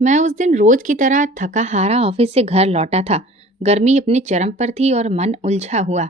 मैं उस दिन रोज की तरह थका हारा ऑफिस से घर लौटा था। गर्मी अपने चरम पर थी और मन उलझा हुआ।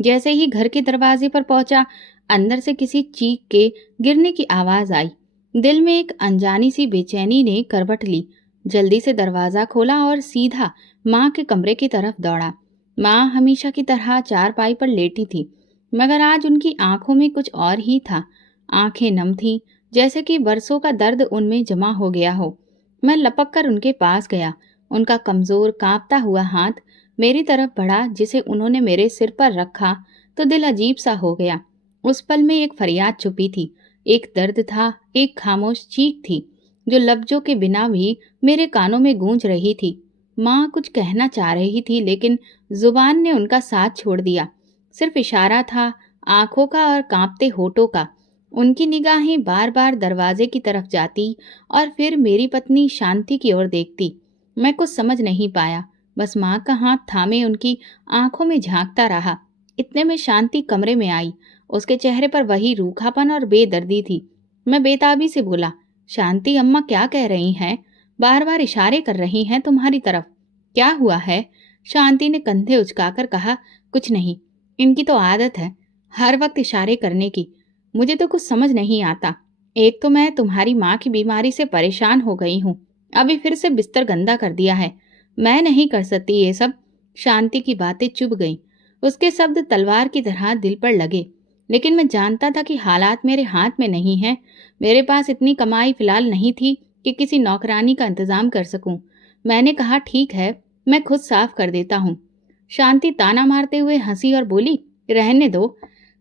जैसे ही घर के दरवाजे पर पहुंचा, अंदर से किसी चीख के गिरने की आवाज आई। दिल में एक अनजानी सी बेचैनी ने करवट ली। जल्दी से दरवाजा खोला और सीधा माँ के कमरे की तरफ दौड़ा। माँ हमेशा की तरह चारपाई पर लेटी थी, मगर आज उनकी आंखों में कुछ और ही था। आंखें नम थीं, जैसे कि बरसों का दर्द उनमें जमा हो गया हो। मैं लपक कर उनके पास गया। उनका कमजोर कांपता हुआ हाथ मेरी तरफ बढ़ा, जिसे उन्होंने मेरे सिर पर रखा तो दिल अजीब सा हो गया। उस पल में एक फरियाद छुपी थी, एक दर्द था, एक खामोश चीख थी जो लफ्जों के बिना भी मेरे कानों में गूंज रही थी। माँ कुछ कहना चाह रही थी, लेकिन जुबान ने उनका साथ छोड़ दिया। सिर्फ इशारा था, आंखों का और कांपते होठों का। उनकी निगाहें बार बार दरवाजे की तरफ जाती और फिर मेरी पत्नी शांति की ओर देखती। मैं कुछ समझ नहीं पाया, बस माँ का हाथ थामे उनकी आंखों में झांकता रहा। इतने में शांति कमरे में आई। उसके चेहरे पर वही रूखापन और बेदर्दी थी। मैं बेताबी से बोला, शांति, अम्मा क्या कह रही हैं? बार बार इशारे कर रही हैं तुम्हारी तरफ। क्या हुआ है? शांति ने कंधे उचकाकर कहा, कुछ नहीं, इनकी तो आदत है हर वक्त इशारे करने की। मुझे तो कुछ समझ नहीं आता। एक तो मैं तुम्हारी माँ की बीमारी से परेशान हो गई हूँ, अभी फिर से बिस्तर गंदा कर दिया है। मैं नहीं कर सकती ये सब। शांति की बातें चुभ गईं। उसके शब्द तलवार की तरह दिल पर लगे। लेकिन मैं जानता था कि हालात मेरे हाथ में नहीं है। मेरे पास इतनी कमाई फिलहाल नहीं थी कि किसी नौकरानी का इंतजाम कर सकूं। मैंने कहा, ठीक है, मैं खुद साफ कर देता हूँ। शांति ताना मारते हुए हंसी और बोली, रहने दो,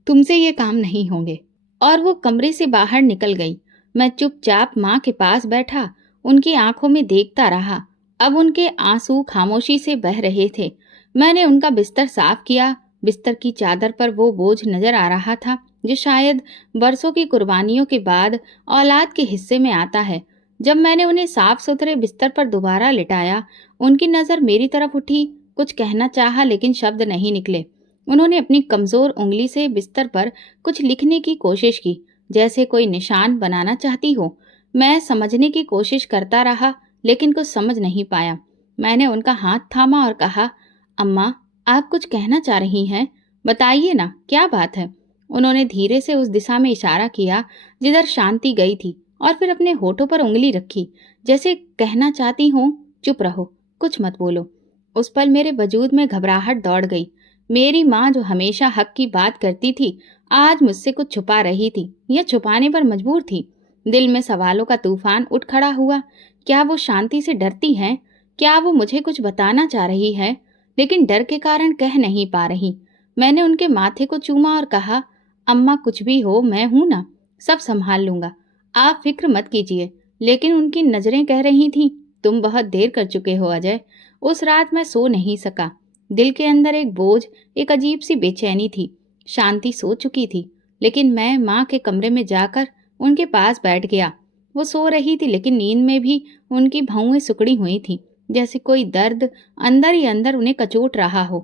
तुमसे ये काम नहीं होंगे। और वो कमरे से बाहर निकल गई। मैं चुपचाप माँ के पास बैठा, उनकी आंखों में देखता रहा। अब उनके आंसू खामोशी से बह रहे थे। मैंने उनका बिस्तर साफ किया। बिस्तर की चादर पर वो बोझ नजर आ रहा था जो शायद बरसों की कुर्बानियों के बाद औलाद के हिस्से में आता है। जब मैंने उन्हें साफ सुथरे बिस्तर पर दोबारा लिटाया, उनकी नजर मेरी तरफ उठी। कुछ कहना चाहा, लेकिन शब्द नहीं निकले। उन्होंने अपनी कमजोर उंगली से बिस्तर पर कुछ लिखने की कोशिश की, जैसे कोई निशान बनाना चाहती हो। मैं समझने की कोशिश करता रहा, लेकिन कुछ समझ नहीं पाया। मैंने उनका हाथ थामा और कहा, अम्मा, आप कुछ कहना चाह रही हैं? बताइए ना, क्या बात है? उन्होंने धीरे से उस दिशा में इशारा किया जिधर शांति गई थी, और फिर अपने होठों पर उंगली रखी, जैसे कहना चाहती हूँ, चुप रहो, कुछ मत बोलो। उस पल मेरे वजूद में घबराहट दौड़ गई। मेरी माँ जो हमेशा हक की बात करती थी, आज मुझसे कुछ छुपा रही थी या छुपाने पर मजबूर थी। दिल में सवालों का तूफान उठ खड़ा हुआ। क्या वो शांति से डरती हैं? क्या वो मुझे कुछ बताना चाह रही है, लेकिन डर के कारण कह नहीं पा रही? मैंने उनके माथे को चूमा और कहा, अम्मा, कुछ भी हो, मैं हूं ना, सब संभाल लूंगा, आप फिक्र मत कीजिए। लेकिन उनकी नजरें कह रही थीं, तुम बहुत देर कर चुके हो अजय। उस रात मैं सो नहीं सका। दिल के अंदर एक बोझ, एक अजीब सी बेचैनी थी। शांति सो चुकी थी, लेकिन मैं माँ के कमरे में जाकर उनके पास बैठ गया। वो सो रही थी, लेकिन नींद में भी उनकी भौंहें सिकुड़ी हुई थीं, जैसे कोई दर्द अंदर ही अंदर उन्हें कचोट रहा हो।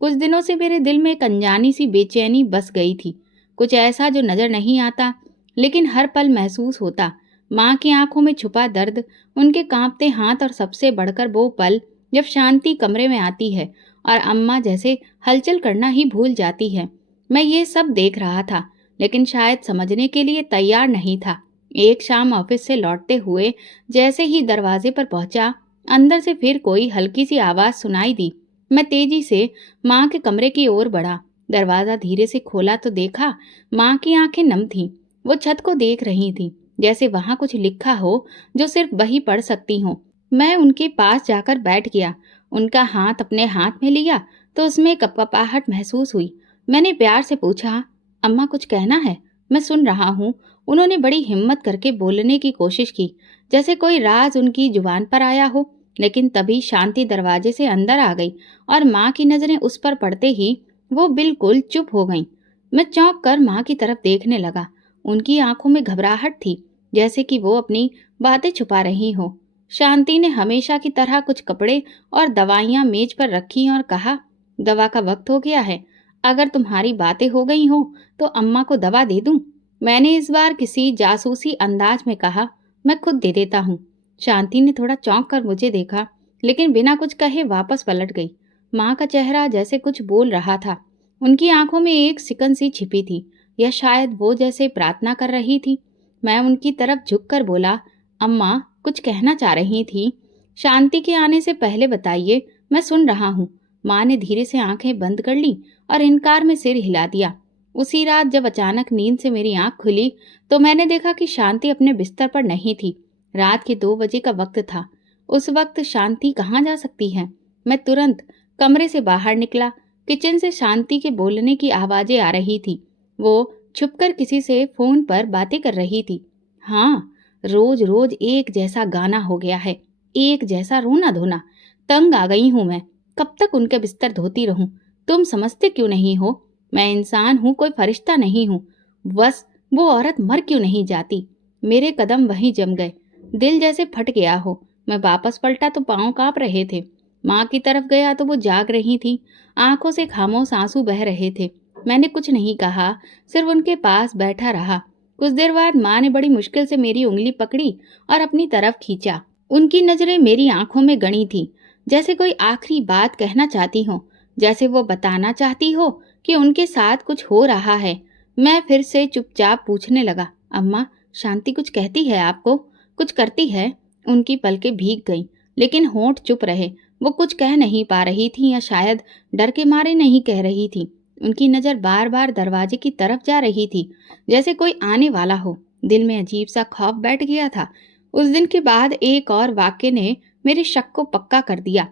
कुछ दिनों से मेरे दिल में एक अनजानी सी बेचैनी बस गई थी, कुछ ऐसा जो नजर नहीं आता, लेकिन हर पल महसूस होता। माँ की आंखों में छुपा दर्द, उनके कांपते हाथ, और सबसे बढ़कर वो पल जब शांति कमरे में आती है और अम्मा जैसे हलचल करना ही भूल जाती है। मैं ये सब देख रहा था, लेकिन शायद समझने के लिए तैयार नहीं था। एक शाम ऑफिस से लौटते हुए जैसे ही दरवाजे पर पहुंचा, अंदर से फिर कोई हल्की सी आवाज सुनाई दी। मैं तेजी से माँ के कमरे की ओर बढ़ा। दरवाजा धीरे से खोला तो देखा, माँ की आंखें नम थीं। वो छत को देख रही थी, जैसे वहां कुछ लिखा हो जो सिर्फ वही पढ़ सकती हो। मैं उनके पास जाकर बैठ गया। उनका हाथ अपने हाथ में लिया तो उसमें कपकपाहट महसूस हुई। मैंने प्यार से पूछा, अम्मा, कुछ कहना है? मैं सुन रहा हूँ। उन्होंने बड़ी हिम्मत करके बोलने की कोशिश की, जैसे कोई राज उनकी जुबान पर आया हो। लेकिन तभी शांति दरवाजे से अंदर आ गई और माँ की नजरें उस पर पड़ते ही वो बिल्कुल चुप हो गईं। मैं चौंक कर माँ की तरफ देखने लगा। उनकी आंखों में घबराहट थी, जैसे कि वो अपनी बातें छुपा रही हो। शांति ने हमेशा की तरह कुछ कपड़े और दवाइयां मेज पर रखी और कहा, दवा का वक्त हो गया है। अगर तुम्हारी बातें हो गई हो तो अम्मा को दवा दे दूं? मैंने इस बार किसी जासूसी अंदाज में कहा, मैं खुद दे देता हूँ। शांति ने थोड़ा चौंक कर मुझे देखा, लेकिन बिना कुछ कहे वापस पलट गई। माँ का चेहरा जैसे कुछ बोल रहा था। उनकी आंखों में एक सिकन सी छिपी थी, या शायद वो जैसे प्रार्थना कर रही थी। मैं उनकी तरफ झुककर बोला, अम्मा कुछ कहना चाह रही थी? शांति के आने से पहले बताइए, मैं सुन रहा हूँ। माँ ने धीरे से आंखें बंद कर ली और इनकार में सिर हिला दिया। उसी रात जब अचानक नींद से मेरी आंख खुली तो मैंने देखा कि शांति अपने बिस्तर पर नहीं थी। रात के 2 बजे का वक्त था। उस वक्त शांति कहाँ जा सकती है? मैं तुरंत कमरे से बाहर निकला। किचन से शांति के बोलने की आवाजें आ रही थी। वो छुपकर किसी से फोन पर बातें कर रही थी। हाँ, रोज रोज एक जैसा गाना हो गया है, एक जैसा रोना धोना। तंग आ गई हूं मैं। कब तक उनके बिस्तर धोती रहूं? तुम समझते क्यों नहीं हो? मैं इंसान हूं, कोई फरिश्ता नहीं हूं। बस वो औरत मर क्यों नहीं जाती? मेरे कदम वहीं जम गए। दिल जैसे फट गया हो। मैं वापस पलटा तो पांव कांप रहे थे। माँ की तरफ गया तो वो जाग रही थी। आंखों से खामोश आंसू बह रहे थे। मैंने कुछ नहीं कहा, सिर्फ उनके पास बैठा रहा। कुछ देर बाद माँ ने बड़ी मुश्किल से मेरी उंगली पकड़ी और अपनी तरफ खींचा। उनकी नजरें मेरी आंखों में गड़ी थी, जैसे कोई आखिरी बात कहना चाहती हो, जैसे वो बताना चाहती हो कि उनके साथ कुछ हो रहा है। मैं फिर से चुपचाप पूछने लगा, अम्मा शांति कुछ कहती है आपको? कुछ करती है? उनकी पलकें भीग गईं, लेकिन होंठ चुप रहे। वो कुछ कह नहीं पा रही थी, या शायद डर के मारे नहीं कह रही थी। उनकी नजर बार बार दरवाजे की तरफ जा रही थी, जैसे कोई आने वाला हो। दिल में अजीब सा खौफ बैठ गया था। उस दिन के बाद एक और वाक्य ने मेरे शक को पक्का कर दिया।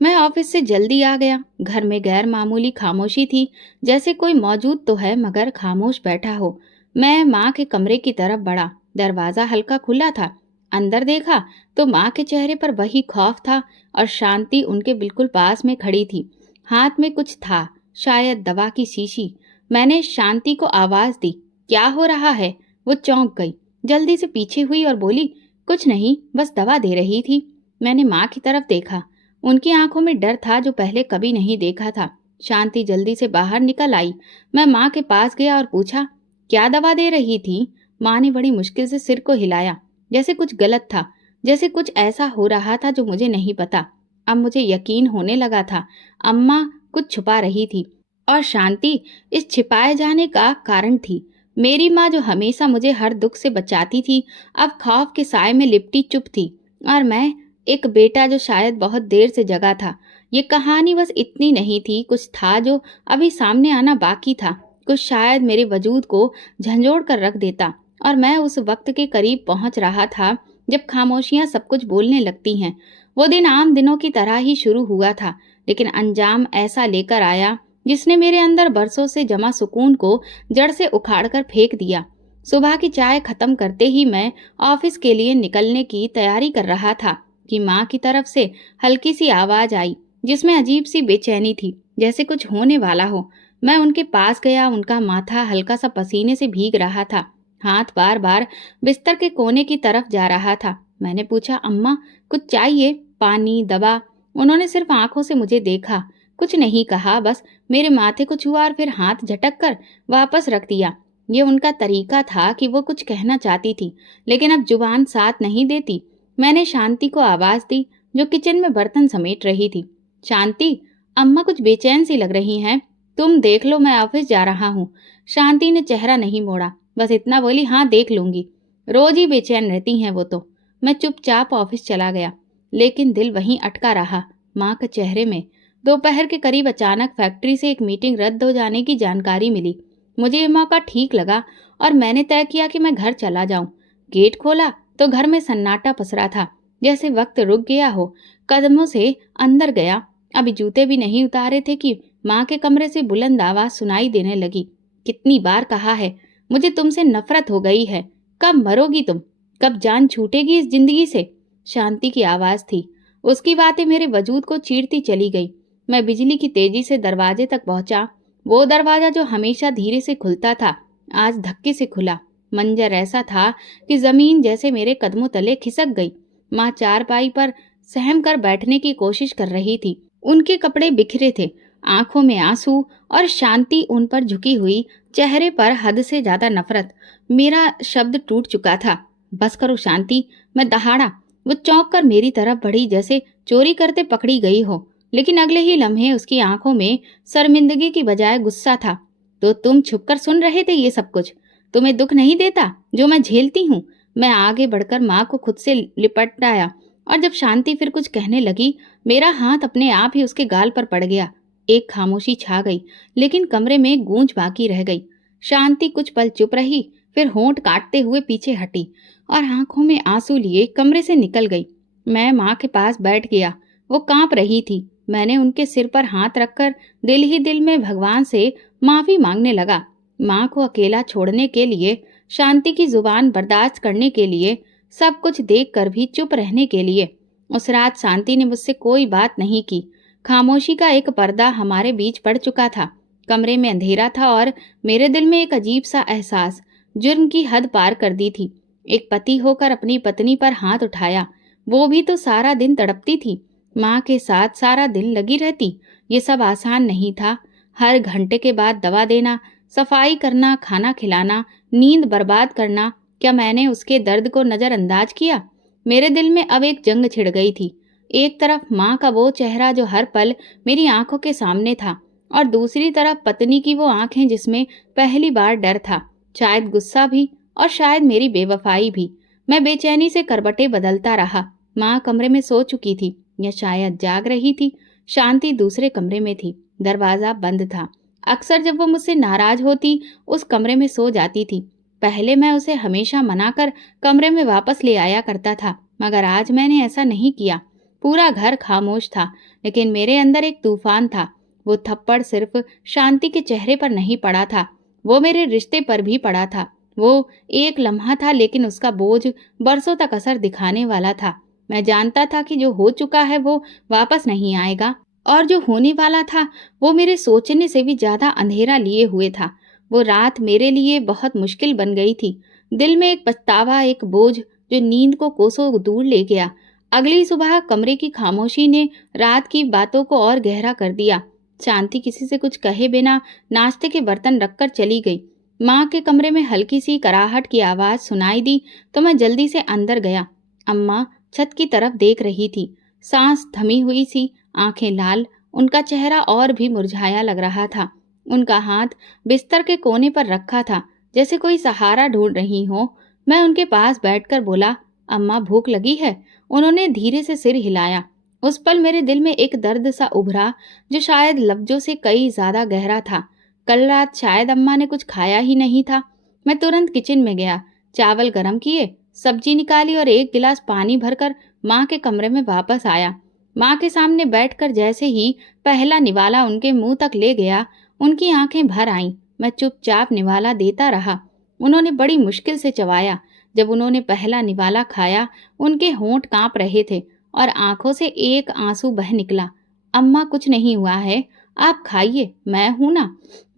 मैं ऑफिस से जल्दी आ गया। घर में गैर मामूली खामोशी थी, जैसे कोई मौजूद तो है मगर खामोश बैठा हो। मैं माँ के कमरे की तरफ बढ़ा। दरवाजा हल्का खुला था। अंदर देखा तो माँ के चेहरे पर वही खौफ था और शांति उनके बिल्कुल पास में खड़ी थी। हाथ में कुछ था, शायद दवा की शीशी। मैंने शांति को आवाज दी, क्या हो रहा है? वो चौंक गई, जल्दी से पीछे हुई और बोली, कुछ नहीं, बस दवा दे रही थी। मैंने माँ की तरफ देखा। उनकी आंखों में डर था जो पहले कभी नहीं देखा था। शांति जल्दी से बाहर निकल आई। मैं माँ के पास गया और पूछा, क्या दवा दे रही थी? माँ ने बड़ी मुश्किल से सिर को हिलाया, जैसे कुछ गलत था, जैसे कुछ ऐसा हो रहा था जो मुझे नहीं पता। अब मुझे यकीन होने लगा था, अम्मा कुछ छुपा रही थी और शांति इस छिपाए जाने का कारण थी। मेरी माँ जो हमेशा मुझे हर दुख से बचाती थी, अब खौफ के साए में लिपटी चुप थी। और मैं, एक बेटा जो शायद बहुत देर से जगा था। ये कहानी बस इतनी नहीं थी, कुछ था जो अभी सामने आना बाकी था। कुछ शायद मेरे वजूद को झंझोड़ कर रख देता। और मैं उस वक्त के करीब पहुंच रहा था जब खामोशियां सब कुछ बोलने लगती हैं। वो दिन आम दिनों की तरह ही शुरू हुआ था, लेकिन अंजाम ऐसा लेकर आया जिसने मेरे अंदर बरसों से जमा सुकून को जड़ से उखाड़ कर फेंक दिया। सुबह की चाय खत्म करते ही मैं ऑफिस के लिए निकलने की तैयारी कर रहा था कि माँ की तरफ से हल्की सी आवाज आई, जिसमें अजीब सी बेचैनी थी, जैसे कुछ होने वाला हो। मैं उनके पास गया। उनका माथा हल्का सा पसीने से भीग रहा था। हाथ बार बार बिस्तर के कोने की तरफ जा रहा था। मैंने पूछा, अम्मा कुछ चाहिए? पानी, दवा? उन्होंने सिर्फ आंखों से मुझे देखा, कुछ नहीं कहा। बस मेरे माथे को छुआ और फिर हाथ झटक कर वापस रख दिया। ये उनका तरीका था कि वो कुछ कहना चाहती थी, लेकिन अब जुबान साथ नहीं देती। मैंने शांति को आवाज दी, जो किचन में बर्तन समेट रही थी। शांति, अम्मा कुछ बेचैन सी लग रही हैं। तुम देख लो, मैं ऑफिस जा रहा हूँ। शांति ने चेहरा नहीं मोड़ा, बस इतना बोली, हाँ देख लूंगी। रोज ही बेचैन रहती हैं वो तो। मैं चुपचाप ऑफिस चला गया, लेकिन दिल वहीं अटका रहा, माँ के चेहरे में। दोपहर के करीब अचानक फैक्ट्री से एक मीटिंग रद्द हो जाने की जानकारी मिली। मुझे ये मौका ठीक लगा और मैंने तय किया कि मैं घर चला जाऊं। गेट खोला तो घर में सन्नाटा पसरा था, जैसे वक्त रुक गया हो। कदमों से अंदर गया। अभी जूते भी नहीं उतारे थे कि माँ के कमरे से बुलंद आवाज सुनाई देने लगी, कितनी बार कहा है, मुझे तुमसे नफरत हो गई है। कब मरोगी तुम? कब जान छूटेगी इस जिंदगी से? शांति की आवाज थी। उसकी बातें मेरे वजूद को चीरती चली गई। मैं बिजली की तेजी से दरवाजे तक पहुंचा। वो दरवाजा जो हमेशा धीरे से खुलता था, आज धक्के से खुला। मंजर ऐसा था कि जमीन जैसे मेरे कदमों तले खिसक गई। माँ चारपाई पर सहम कर बैठने की कोशिश कर रही थी। उनके कपड़े बिखरे थे, आंखों में आंसू, और शांति उन पर झुकी हुई, चेहरे पर हद से ज्यादा नफरत। मेरा शब्द टूट चुका था। बस करो शांति, मैं दहाड़ा। वो चौंक कर मेरी तरफ बढ़ी, जैसे चोरी करते पकड़ी गई हो, लेकिन अगले ही लम्हे उसकी आंखों में शर्मिंदगी की बजाय गुस्सा था। तो तुम छुपकर सुन रहे थे ये सब कुछ? तुम्हें दुख नहीं देता जो मैं झेलती हूँ? मैं आगे बढ़कर माँ को खुद से लिपट आया, और जब शांति फिर कुछ कहने लगी, मेरा हाथ अपने आप ही उसके गाल पर पड़ गया। एक खामोशी छा गई, लेकिन कमरे में गूंज बाकी रह गई। शांति कुछ पल चुप रही, फिर होंठ काटते हुए पीछे हटी और आंखों में आंसू लिए कमरे से निकल गई। मैं माँ के पास बैठ गया। वो कांप रही थी। मैंने उनके सिर पर हाथ रखकर दिल ही दिल में भगवान से माफी मांगने लगा। माँ को अकेला छोड़ने के लिए, शांति की जुबान बर्दाश्त करने के लिए, सब कुछ देखकर भी चुप रहने के लिए। उस रात शांति ने मुझसे कोई बात नहीं की। खामोशी का एक पर्दा हमारे बीच पड़ चुका था। कमरे में अंधेरा था और मेरे दिल में एक अजीब सा एहसास जुर्म की हद पार कर दी थी। एक पति होकर अपनी पत्नी पर हाथ उठाया, वो भी तो सारा दिन तड़पती थी, माँ के साथ सारा दिन लगी रहती। ये सब आसान नहीं था। हर घंटे के बाद दवा देना, सफाई करना, खाना खिलाना, नींद बर्बाद करना। क्या मैंने उसके दर्द को नजरअंदाज किया? मेरे दिल में अब एक जंग छिड़ गई थी। एक तरफ माँ का वो चेहरा जो हर पल मेरी आंखों के सामने था, और दूसरी तरफ पत्नी की वो आंखें जिसमें पहली बार डर था, शायद गुस्सा भी और शायद मेरी बेवफाई भी। मैं बेचैनी से करवटें बदलता रहा। माँ कमरे में सो चुकी थी या शायद जाग रही थी। शांति दूसरे कमरे में थी। दरवाजा बंद था। अक्सर जब वो मुझसे नाराज होती, उस कमरे में सो जाती थी। पहले मैं उसे हमेशा मनाकर कमरे में वापस ले आया करता था, मगर आज मैंने ऐसा नहीं किया। पूरा घर खामोश था, लेकिन मेरे अंदर एक तूफान था। वो थप्पड़ सिर्फ शांति के चेहरे पर नहीं पड़ा था, वो मेरे रिश्ते पर भी पड़ा था। वो एक लम्हा था, लेकिन उसका बोझ बरसों तक असर दिखाने वाला था। मैं जानता था कि जो हो चुका है वो वापस नहीं आएगा, और जो होने वाला था वो मेरे सोचने से भी ज्यादा अंधेरा लिए हुए था। वो रात मेरे लिए बहुत मुश्किल बन गई थी। दिल में एक पछतावा, एक बोझ जो नींद को कोसों दूर ले गया। अगली सुबह कमरे की खामोशी ने रात की बातों को और गहरा कर दिया। शांति किसी से कुछ कहे बिना नाश्ते के बर्तन रखकर चली गई। माँ के कमरे में हल्की सी कराहट की आवाज सुनाई दी तो मैं जल्दी से अंदर गया। अम्मा छत की तरफ देख रही थी, सांस थमी हुई सी, आंखें लाल। उनका चेहरा और भी मुरझाया लग रहा था। उनका हाथ बिस्तर के कोने पर रखा था, जैसे कोई सहारा ढूंढ रही हो। मैं उनके पास बैठकर बोला, अम्मा भूख लगी है? उन्होंने धीरे से सिर हिलाया। उस पल मेरे दिल में एक दर्द सा उभरा, जो शायद लफ्जों से कई ज्यादा गहरा था। कल रात शायद अम्मा ने कुछ खाया ही नहीं था। मैं तुरंत किचन में गया, चावल गरम किए, सब्जी निकाली और एक गिलास पानी भरकर माँ के कमरे में वापस आया। माँ के सामने बैठकर जैसे ही पहला निवाला उनके मुंह तक ले गया, उनकी आंखें भर आईं। मैं चुपचाप निवाला देता रहा। उन्होंने बड़ी मुश्किल से चबाया। जब उन्होंने पहला निवाला खाया, उनके होंठ कांप रहे थे और आंखों से एक आंसू बह निकला। अम्मा कुछ नहीं हुआ है, आप खाइए, मैं हूं ना।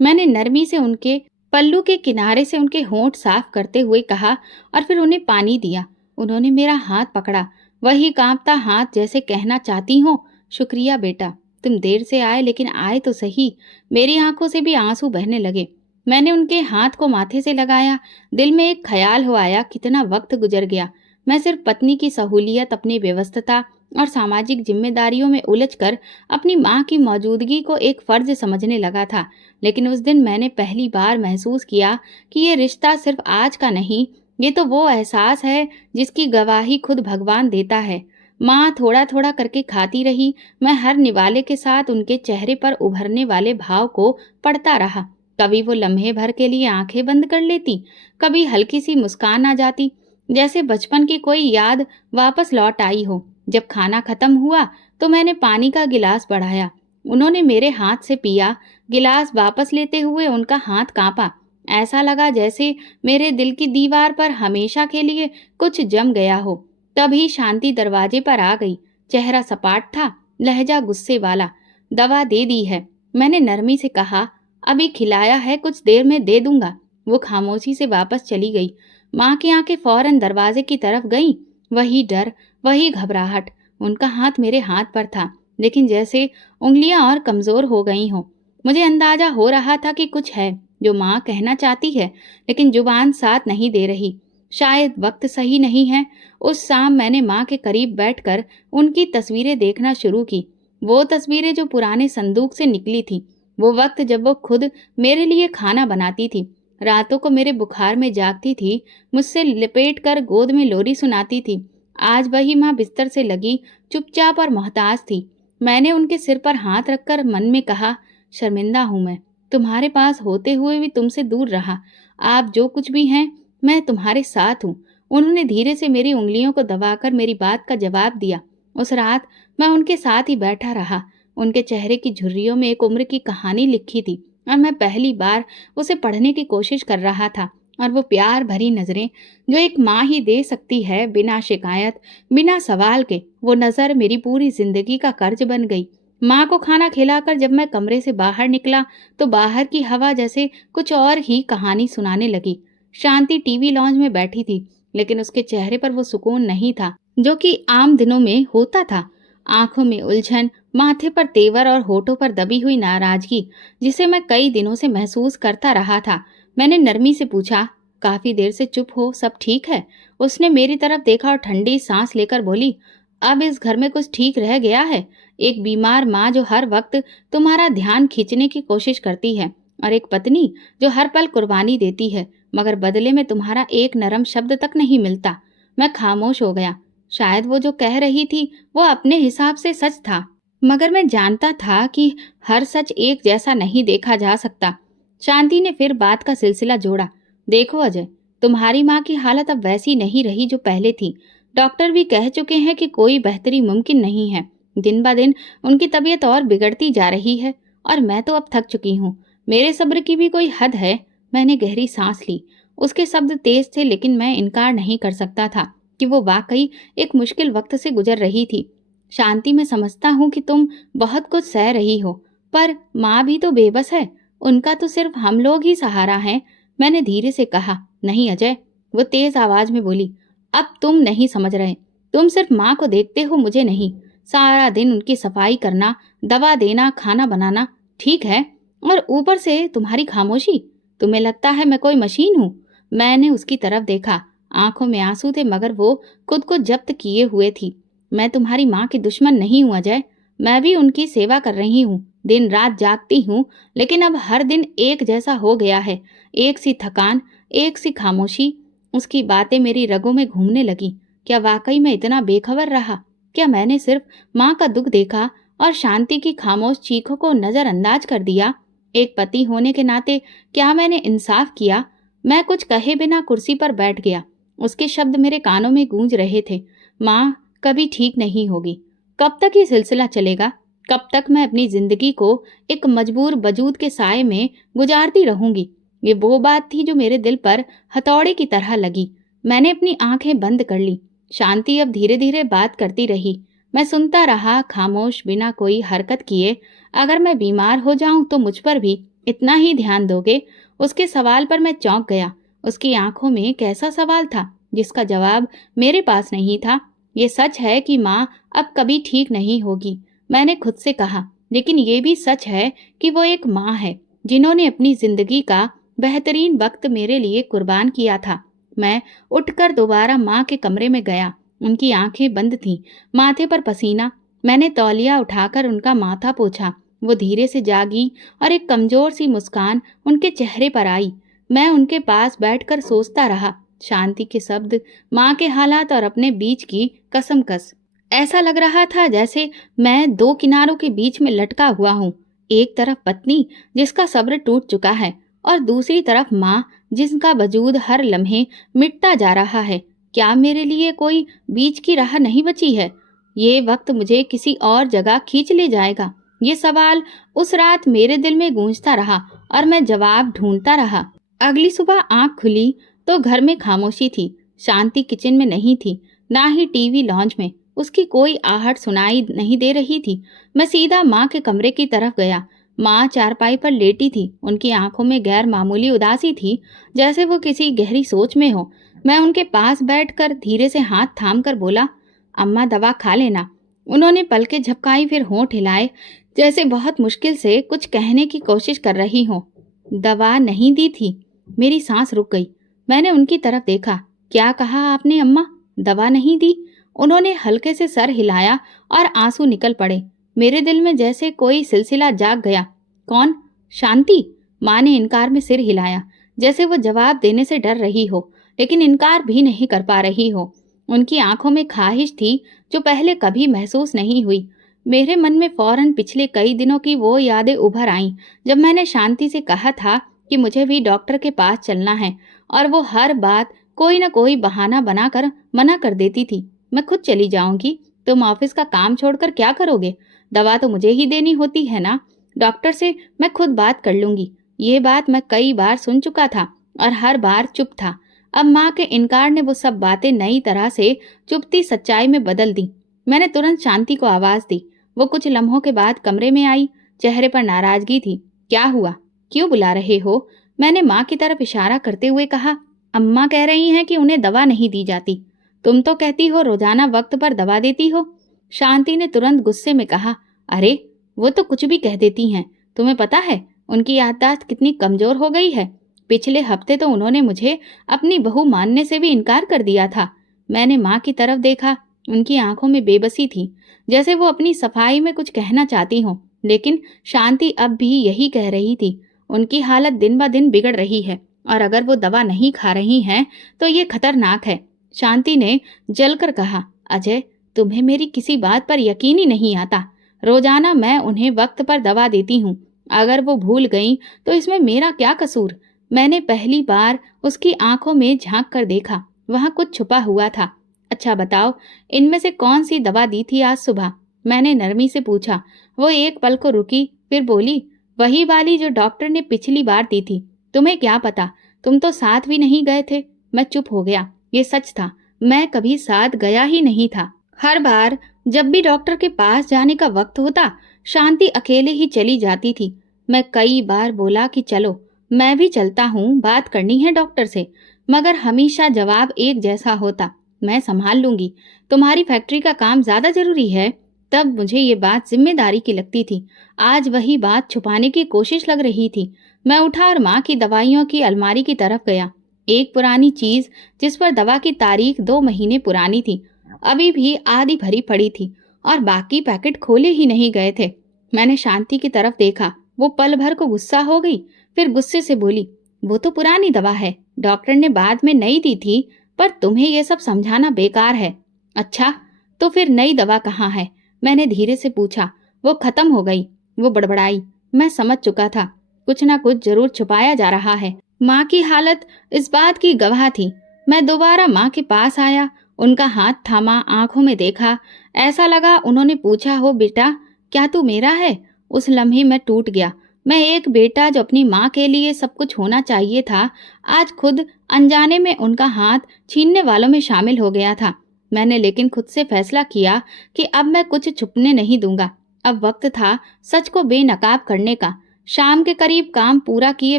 मैंने नरमी से उनके पल्लू के किनारे से उनके होंठ साफ करते हुए कहा, और फिर उन्हें पानी दिया। उन्होंने मेरा हाथ पकड़ा, वही कांपता हाथ, जैसे कहना चाहती हो, शुक्रिया बेटा, तुम देर से आए लेकिन आए तो सही। मेरी आंखों से भी आंसू बहने लगे। मैंने उनके हाथ को माथे से लगाया। दिल में एक ख्याल हो आया, कितना वक्त गुजर गया। मैं सिर्फ पत्नी की सहूलियत, अपनी व्यस्तता और सामाजिक जिम्मेदारियों में उलझकर अपनी माँ की मौजूदगी को एक फर्ज समझने लगा था। लेकिन उस दिन मैंने पहली बार महसूस किया कि ये रिश्ता सिर्फ आज का नहीं, ये तो वो एहसास है जिसकी गवाही खुद भगवान देता है। माँ थोड़ा थोड़ा करके खाती रही। मैं हर निवाले के साथ उनके चेहरे पर उभरने वाले भाव को पढ़ता रहा। कभी वो लम्हे भर के लिए आंखें बंद कर लेती, कभी हल्की सी मुस्कान आ जाती, जैसे बचपन की कोई याद वापस लौट आई हो। जब खाना खत्म हुआ तो मैंने पानी का गिलास बढ़ाया। उन्होंने मेरे हाथ से पिया। गिलास वापस लेते हुए उनका हाथ कांपा। ऐसा लगा जैसे मेरे दिल की दीवार पर हमेशा के लिए कुछ जम गया हो। तभी शांति दरवाजे पर आ गई। चेहरा सपाट था, लहजा गुस्से वाला। दवा दे दी है, मैंने नरमी से कहा। अभी खिलाया है, कुछ देर में दे दूंगा। वो खामोशी से वापस चली गई। माँ की आंखें फौरन दरवाजे की तरफ गईं। वही डर, वही घबराहट। उनका हाथ मेरे हाथ पर था, लेकिन जैसे उंगलियां और कमजोर हो गई हों। मुझे अंदाजा हो रहा था कि कुछ है जो माँ कहना चाहती है, लेकिन जुबान साथ नहीं दे रही। शायद वक्त सही नहीं है। उस शाम मैंने माँ के करीब बैठकर उनकी तस्वीरें देखना शुरू की। वो तस्वीरें जो पुराने संदूक से निकली थी, वो वक्त जब वो खुद मेरे लिए खाना बनाती थी, रातों को मेरे बुखार में जागती थी, मुझसे लिपेट कर गोद में लोरी सुनाती थी। आज वही माँ बिस्तर से लगी, चुपचाप और मोहताज थी। मैंने उनके सिर पर हाथ रखकर मन में कहा, शर्मिंदा हूं मैं, तुम्हारे पास होते हुए भी तुमसे दूर रहा। आप जो कुछ भी हैं, मैं तुम्हारे साथ हूँ। उन्होंने धीरे से मेरी उंगलियों को दबाकर मेरी बात का जवाब दिया। उस रात मैं उनके साथ ही बैठा रहा। उनके चेहरे की झुर्रियों में एक उम्र की कहानी लिखी थी और मैं पहली बार उसे पढ़ने की कोशिश कर रहा था। और वो प्यार भरी नजरें जो एक माँ ही दे सकती है, बिना शिकायत, बिना सवाल के, वो नजर मेरी पूरी जिंदगी का कर्ज बन गई। माँ को खाना खिलाकर जब मैं कमरे से बाहर निकला तो बाहर की हवा जैसे कुछ और ही कहानी सुनाने लगी। शांति टीवी लॉन्च में बैठी थी, लेकिन उसके चेहरे पर वो सुकून नहीं था जो कि आम दिनों में होता था। आंखों में उलझन, माथे पर तेवर और होठों पर दबी हुई नाराजगी, जिसे मैं कई दिनों से महसूस करता रहा था। मैंने नरमी से पूछा, काफी देर से चुप हो, सब ठीक है? उसने मेरी तरफ देखा और ठंडी सांस लेकर बोली, अब इस घर में कुछ ठीक रह गया है? एक बीमार माँ जो हर वक्त तुम्हारा ध्यान खींचने की कोशिश करती है, और एक पत्नी जो हर पल कुर्बानी देती है, मगर बदले में तुम्हारा एक नरम शब्द तक नहीं मिलता। मैं खामोश हो गया। शायद वो जो कह रही थी वो अपने हिसाब से सच था, मगर मैं जानता था कि हर सच एक जैसा नहीं देखा जा सकता। शांति ने फिर बात का सिलसिला जोड़ा, देखो अजय, तुम्हारी माँ की हालत अब वैसी नहीं रही जो पहले थी। डॉक्टर भी कह चुके हैं कि कोई बेहतरी मुमकिन नहीं है। दिन ब दिन उनकी तबीयत और बिगड़ती जा रही है, और मैं तो अब थक चुकी हूँ। मेरे सब्र की भी कोई हद है। मैंने गहरी सांस ली। उसके शब्द तेज थे, लेकिन मैं इनकार नहीं कर सकता था कि वो वाकई एक मुश्किल वक्त से गुजर रही थी। शांति, मैं समझता हूँ कि तुम बहुत कुछ सह रही हो, पर माँ भी तो बेबस है। उनका तो सिर्फ हम लोग ही सहारा हैं। मैंने धीरे से कहा, नहीं अजय, वो तेज आवाज में बोली, अब तुम नहीं समझ रहे। तुम सिर्फ माँ को देखते हो, मुझे नहीं। सारा दिन उनकी सफाई करना, दवा देना, खाना बनाना, ठीक है, और ऊपर से तुम्हारी खामोशी। तुम्हें लगता है मैं कोई मशीन हूँ? मैंने उसकी तरफ देखा। आंखों में आंसू थे, मगर वो खुद को जब्त किए हुए थी। मैं तुम्हारी माँ की दुश्मन नहीं हूँ अजय। मैं भी उनकी सेवा कर रही हूँ, दिन रात जागती हूँ, लेकिन अब हर दिन एक जैसा हो गया है। एक सी थकान, एक सी खामोशी। उसकी बातें मेरी रगों में घूमने लगी। क्या वाकई मैं इतना बेखबर रहा? क्या मैंने सिर्फ माँ का दुख देखा और शांति की खामोश चीखों को नजरअंदाज कर दिया? एक पति होने के नाते क्या मैंने इंसाफ किया? मैं कुछ कहे बिना कुर्सी पर बैठ गया। उसके शब्द मेरे कानों में गूंज रहे थे, माँ कभी ठीक नहीं होगी। कब तक ये सिलसिला चलेगा? कब तक मैं अपनी जिंदगी को एक मजबूर वजूद के साए में गुजारती रहूंगी? ये वो बात थी जो मेरे दिल पर हथौड़े की तरह लगी। मैंने अपनी आंखें बंद कर ली। शांति अब धीरे धीरे बात करती रही। मैं सुनता रहा, खामोश, बिना कोई हरकत किए। अगर मैं बीमार हो जाऊं तो मुझ पर भी इतना ही ध्यान दोगे? उसके सवाल पर मैं चौंक गया। उसकी आंखों में कैसा सवाल था जिसका जवाब मेरे पास नहीं था। ये सच है कि माँ अब कभी ठीक नहीं होगी, मैंने खुद से कहा, लेकिन ये भी सच है कि वो एक माँ है जिन्होंने अपनी जिंदगी का बेहतरीन वक्त मेरे लिए कुर्बान किया था। मैं उठकर दोबारा माँ के कमरे में गया। उनकी आंखें बंद थीं, माथे पर पसीना। मैंने तौलिया उठाकर उनका माथा पोंछा। वो धीरे से जागी और एक कमजोर सी मुस्कान उनके चेहरे पर आई। मैं उनके पास बैठकर सोचता रहा, शांति के शब्द, माँ के हालात और अपने बीच की कसमकस। ऐसा लग रहा था जैसे मैं दो किनारों के बीच में लटका हुआ हूँ। एक तरफ पत्नी जिसका सब्र टूट चुका है, और दूसरी तरफ माँ जिसका वजूद हर लम्हे मिटता जा रहा है। क्या मेरे लिए कोई बीच की राह नहीं बची है? ये वक्त मुझे किसी और जगह खींच ले जाएगा? ये सवाल उस रात मेरे दिल में गूंजता रहा और मैं जवाब ढूंढता रहा। अगली सुबह आंख खुली तो घर में खामोशी थी। शांति किचन में नहीं थी, ना ही टीवी लॉन्च में। उसकी कोई आहट सुनाई नहीं दे रही थी। मैं सीधा माँ के कमरे की तरफ गया। माँ चारपाई पर लेटी थी। उनकी आंखों में गैर मामूली उदासी थी, जैसे वो किसी गहरी सोच में हो। मैं उनके पास बैठकर धीरे से हाथ थाम कर बोला, अम्मा दवा खा लेना। उन्होंने पलकें झपकाई, फिर होंठ हिलाए, जैसे बहुत मुश्किल से कुछ कहने की कोशिश कर रही हो। दवा नहीं दी थी। मेरी सांस रुक गई। मैंने उनकी तरफ देखा। क्या कहा आपने अम्मा? दवा नहीं दी? उन्होंने हल्के से सर हिलाया और आंसू निकल पड़े। मेरे दिल में जैसे कोई सिलसिला जाग गया। कौन? शांति? माँ ने इनकार में सिर हिलाया, जैसे वो जवाब देने से डर रही हो, लेकिन इनकार भी नहीं कर पा रही हो। उनकी आंखों में ख्वाहिश थी जो पहले कभी महसूस नहीं हुई। मेरे मन में फौरन पिछले कई दिनों की वो यादें उभर आईं जब मैंने शांति से कहा था कि मुझे भी डॉक्टर के पास चलना है, और वो हर बात कोई न कोई बहाना बनाकर मना कर देती थी। मैं खुद चली जाऊंगी, तुम ऑफिस का काम छोड़कर क्या करोगे? दवा तो मुझे ही देनी होती है ना, डॉक्टर से मैं खुद बात कर लूंगी। ये बात मैं कई बार सुन चुका था और हर बार चुप था। अब माँ के इनकार ने वो सब बातें नई तरह से चुपती सच्चाई में बदल दी। मैंने तुरंत शांति को आवाज दी। वो कुछ लम्हों के बाद कमरे में आई। चेहरे पर नाराजगी थी। क्या हुआ? क्यों बुला रहे हो? मैंने माँ की तरफ इशारा करते हुए कहा। अम्मा कह रही हैं कि उन्हें दवा नहीं दी जाती। तुम तो कहती हो रोजाना वक्त पर दवा देती हो। शांति ने तुरंत गुस्से में कहा। अरे, वो तो कुछ भी कह देती हैं। तुम्हें पता है उनकी याददाश्त कितनी कमजोर हो गई है? पिछले हफ्ते तो उन्होंने मुझे अपनी बहू मानने से भी इनकार कर दिया था। मैंने माँ की तरफ देखा। उनकी आंखों में बेबसी थी, जैसे वो अपनी सफाई में कुछ कहना चाहती हो, लेकिन शांति अब भी यही कह रही थी। उनकी हालत दिन ब दिन बिगड़ रही है, और अगर वो दवा नहीं खा रही हैं तो ये खतरनाक है। शांति ने जलकर कहा। अजय, तुम्हें मेरी किसी बात पर यकीन ही नहीं आता। रोजाना मैं उन्हें वक्त पर दवा देती हूँ। अगर वो भूल गई तो इसमें मेरा क्या कसूर? मैंने पहली बार उसकी आंखों में झांक कर देखा। वहां कुछ छुपा हुआ था। अच्छा बताओ, इनमें से कौन सी दवा दी थी आज सुबह? मैंने नरमी से पूछा। वो एक पल को रुकी, फिर बोली, वही वाली जो डॉक्टर ने पिछली बार दी थी। तुम्हें क्या पता? तुम तो साथ भी नहीं गए थे। मैं चुप हो गया। ये सच था, मैं कभी साथ गया ही नहीं था। हर बार जब भी डॉक्टर के पास जाने का वक्त होता, शांति अकेले ही चली जाती थी। मैं कई बार बोला कि चलो, मैं भी चलता हूँ, बात करनी है डॉक्टर से, मगर हमेशा जवाब एक जैसा होता, मैं संभाल लूंगी, तुम्हारी फैक्ट्री का काम ज्यादा जरूरी है। तब मुझे ये बात जिम्मेदारी की लगती थी। आज वही बात छुपाने की कोशिश लग रही थी। मैं उठा और माँ की दवाइयों की अलमारी की तरफ गया। एक पुरानी चीज जिस पर दवा की तारीख 2 महीने पुरानी थी, अभी भी आधी भरी पड़ी थी, और बाकी पैकेट खोले ही नहीं गए थे। मैंने शांति की तरफ देखा। वो पल भर को गुस्सा हो गई, फिर गुस्से से बोली, वो तो पुरानी दवा है, डॉक्टर ने बाद में नई दी थी, पर तुम्हें ये सब समझाना बेकार है। अच्छा, तो फिर नई दवा कहाँ है? मैंने धीरे से पूछा। वो खत्म हो गई, वो बड़बड़ाई। मैं समझ चुका था, कुछ ना कुछ जरूर छुपाया जा रहा है। माँ की हालत इस बात की गवाह थी। मैं दोबारा माँ के पास आया, उनका हाथ थामा, आंखों में देखा। ऐसा लगा उन्होंने पूछा हो, बेटा क्या तू मेरा है? उस लम्हे मैं टूट गया। मैं एक बेटा जो अपनी माँ के लिए सब कुछ होना चाहिए था, आज खुद अनजाने में उनका हाथ छीनने वालों में शामिल हो गया था। मैंने लेकिन खुद से फैसला किया कि अब मैं कुछ छुपने नहीं दूंगा। अब वक्त था सच को बेनकाब करने का। शाम के करीब काम पूरा किए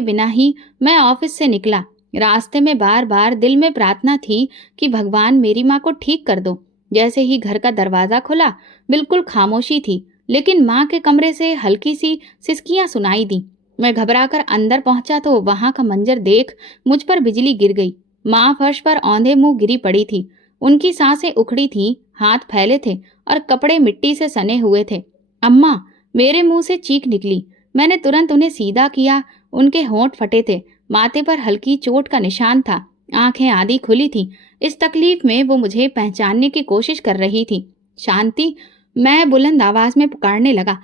बिना ही मैं ऑफिस से निकला। रास्ते में बार बार दिल में प्रार्थना थी कि भगवान मेरी माँ को ठीक कर दो। जैसे ही घर का दरवाजा खुला, बिल्कुल खामोशी थी, लेकिन माँ के कमरे से हल्की सी सिसकियां सुनाई दी। मैं घबराकर अंदर पहुंचा तो वहां का मंजर देख मुझ पर बिजली गिर गई। माँ फर्श पर औंधे मुंह गिरी पड़ी थी। उनकी सांसें उखड़ी थी, हाथ फैले थे और कपड़े मिट्टी से सने हुए थे। अम्मा! मेरे मुंह से चीख निकली। मैंने तुरंत उन्हें सीधा किया। उनके होंठ फटे थे, माथे पर हल्की चोट का निशान था, आंखें आधी खुली थी। इस तकलीफ में वो मुझे पहचानने की कोशिश कर रही थी। शांति! मैं बुलंद आवाज में पुकारने लगा।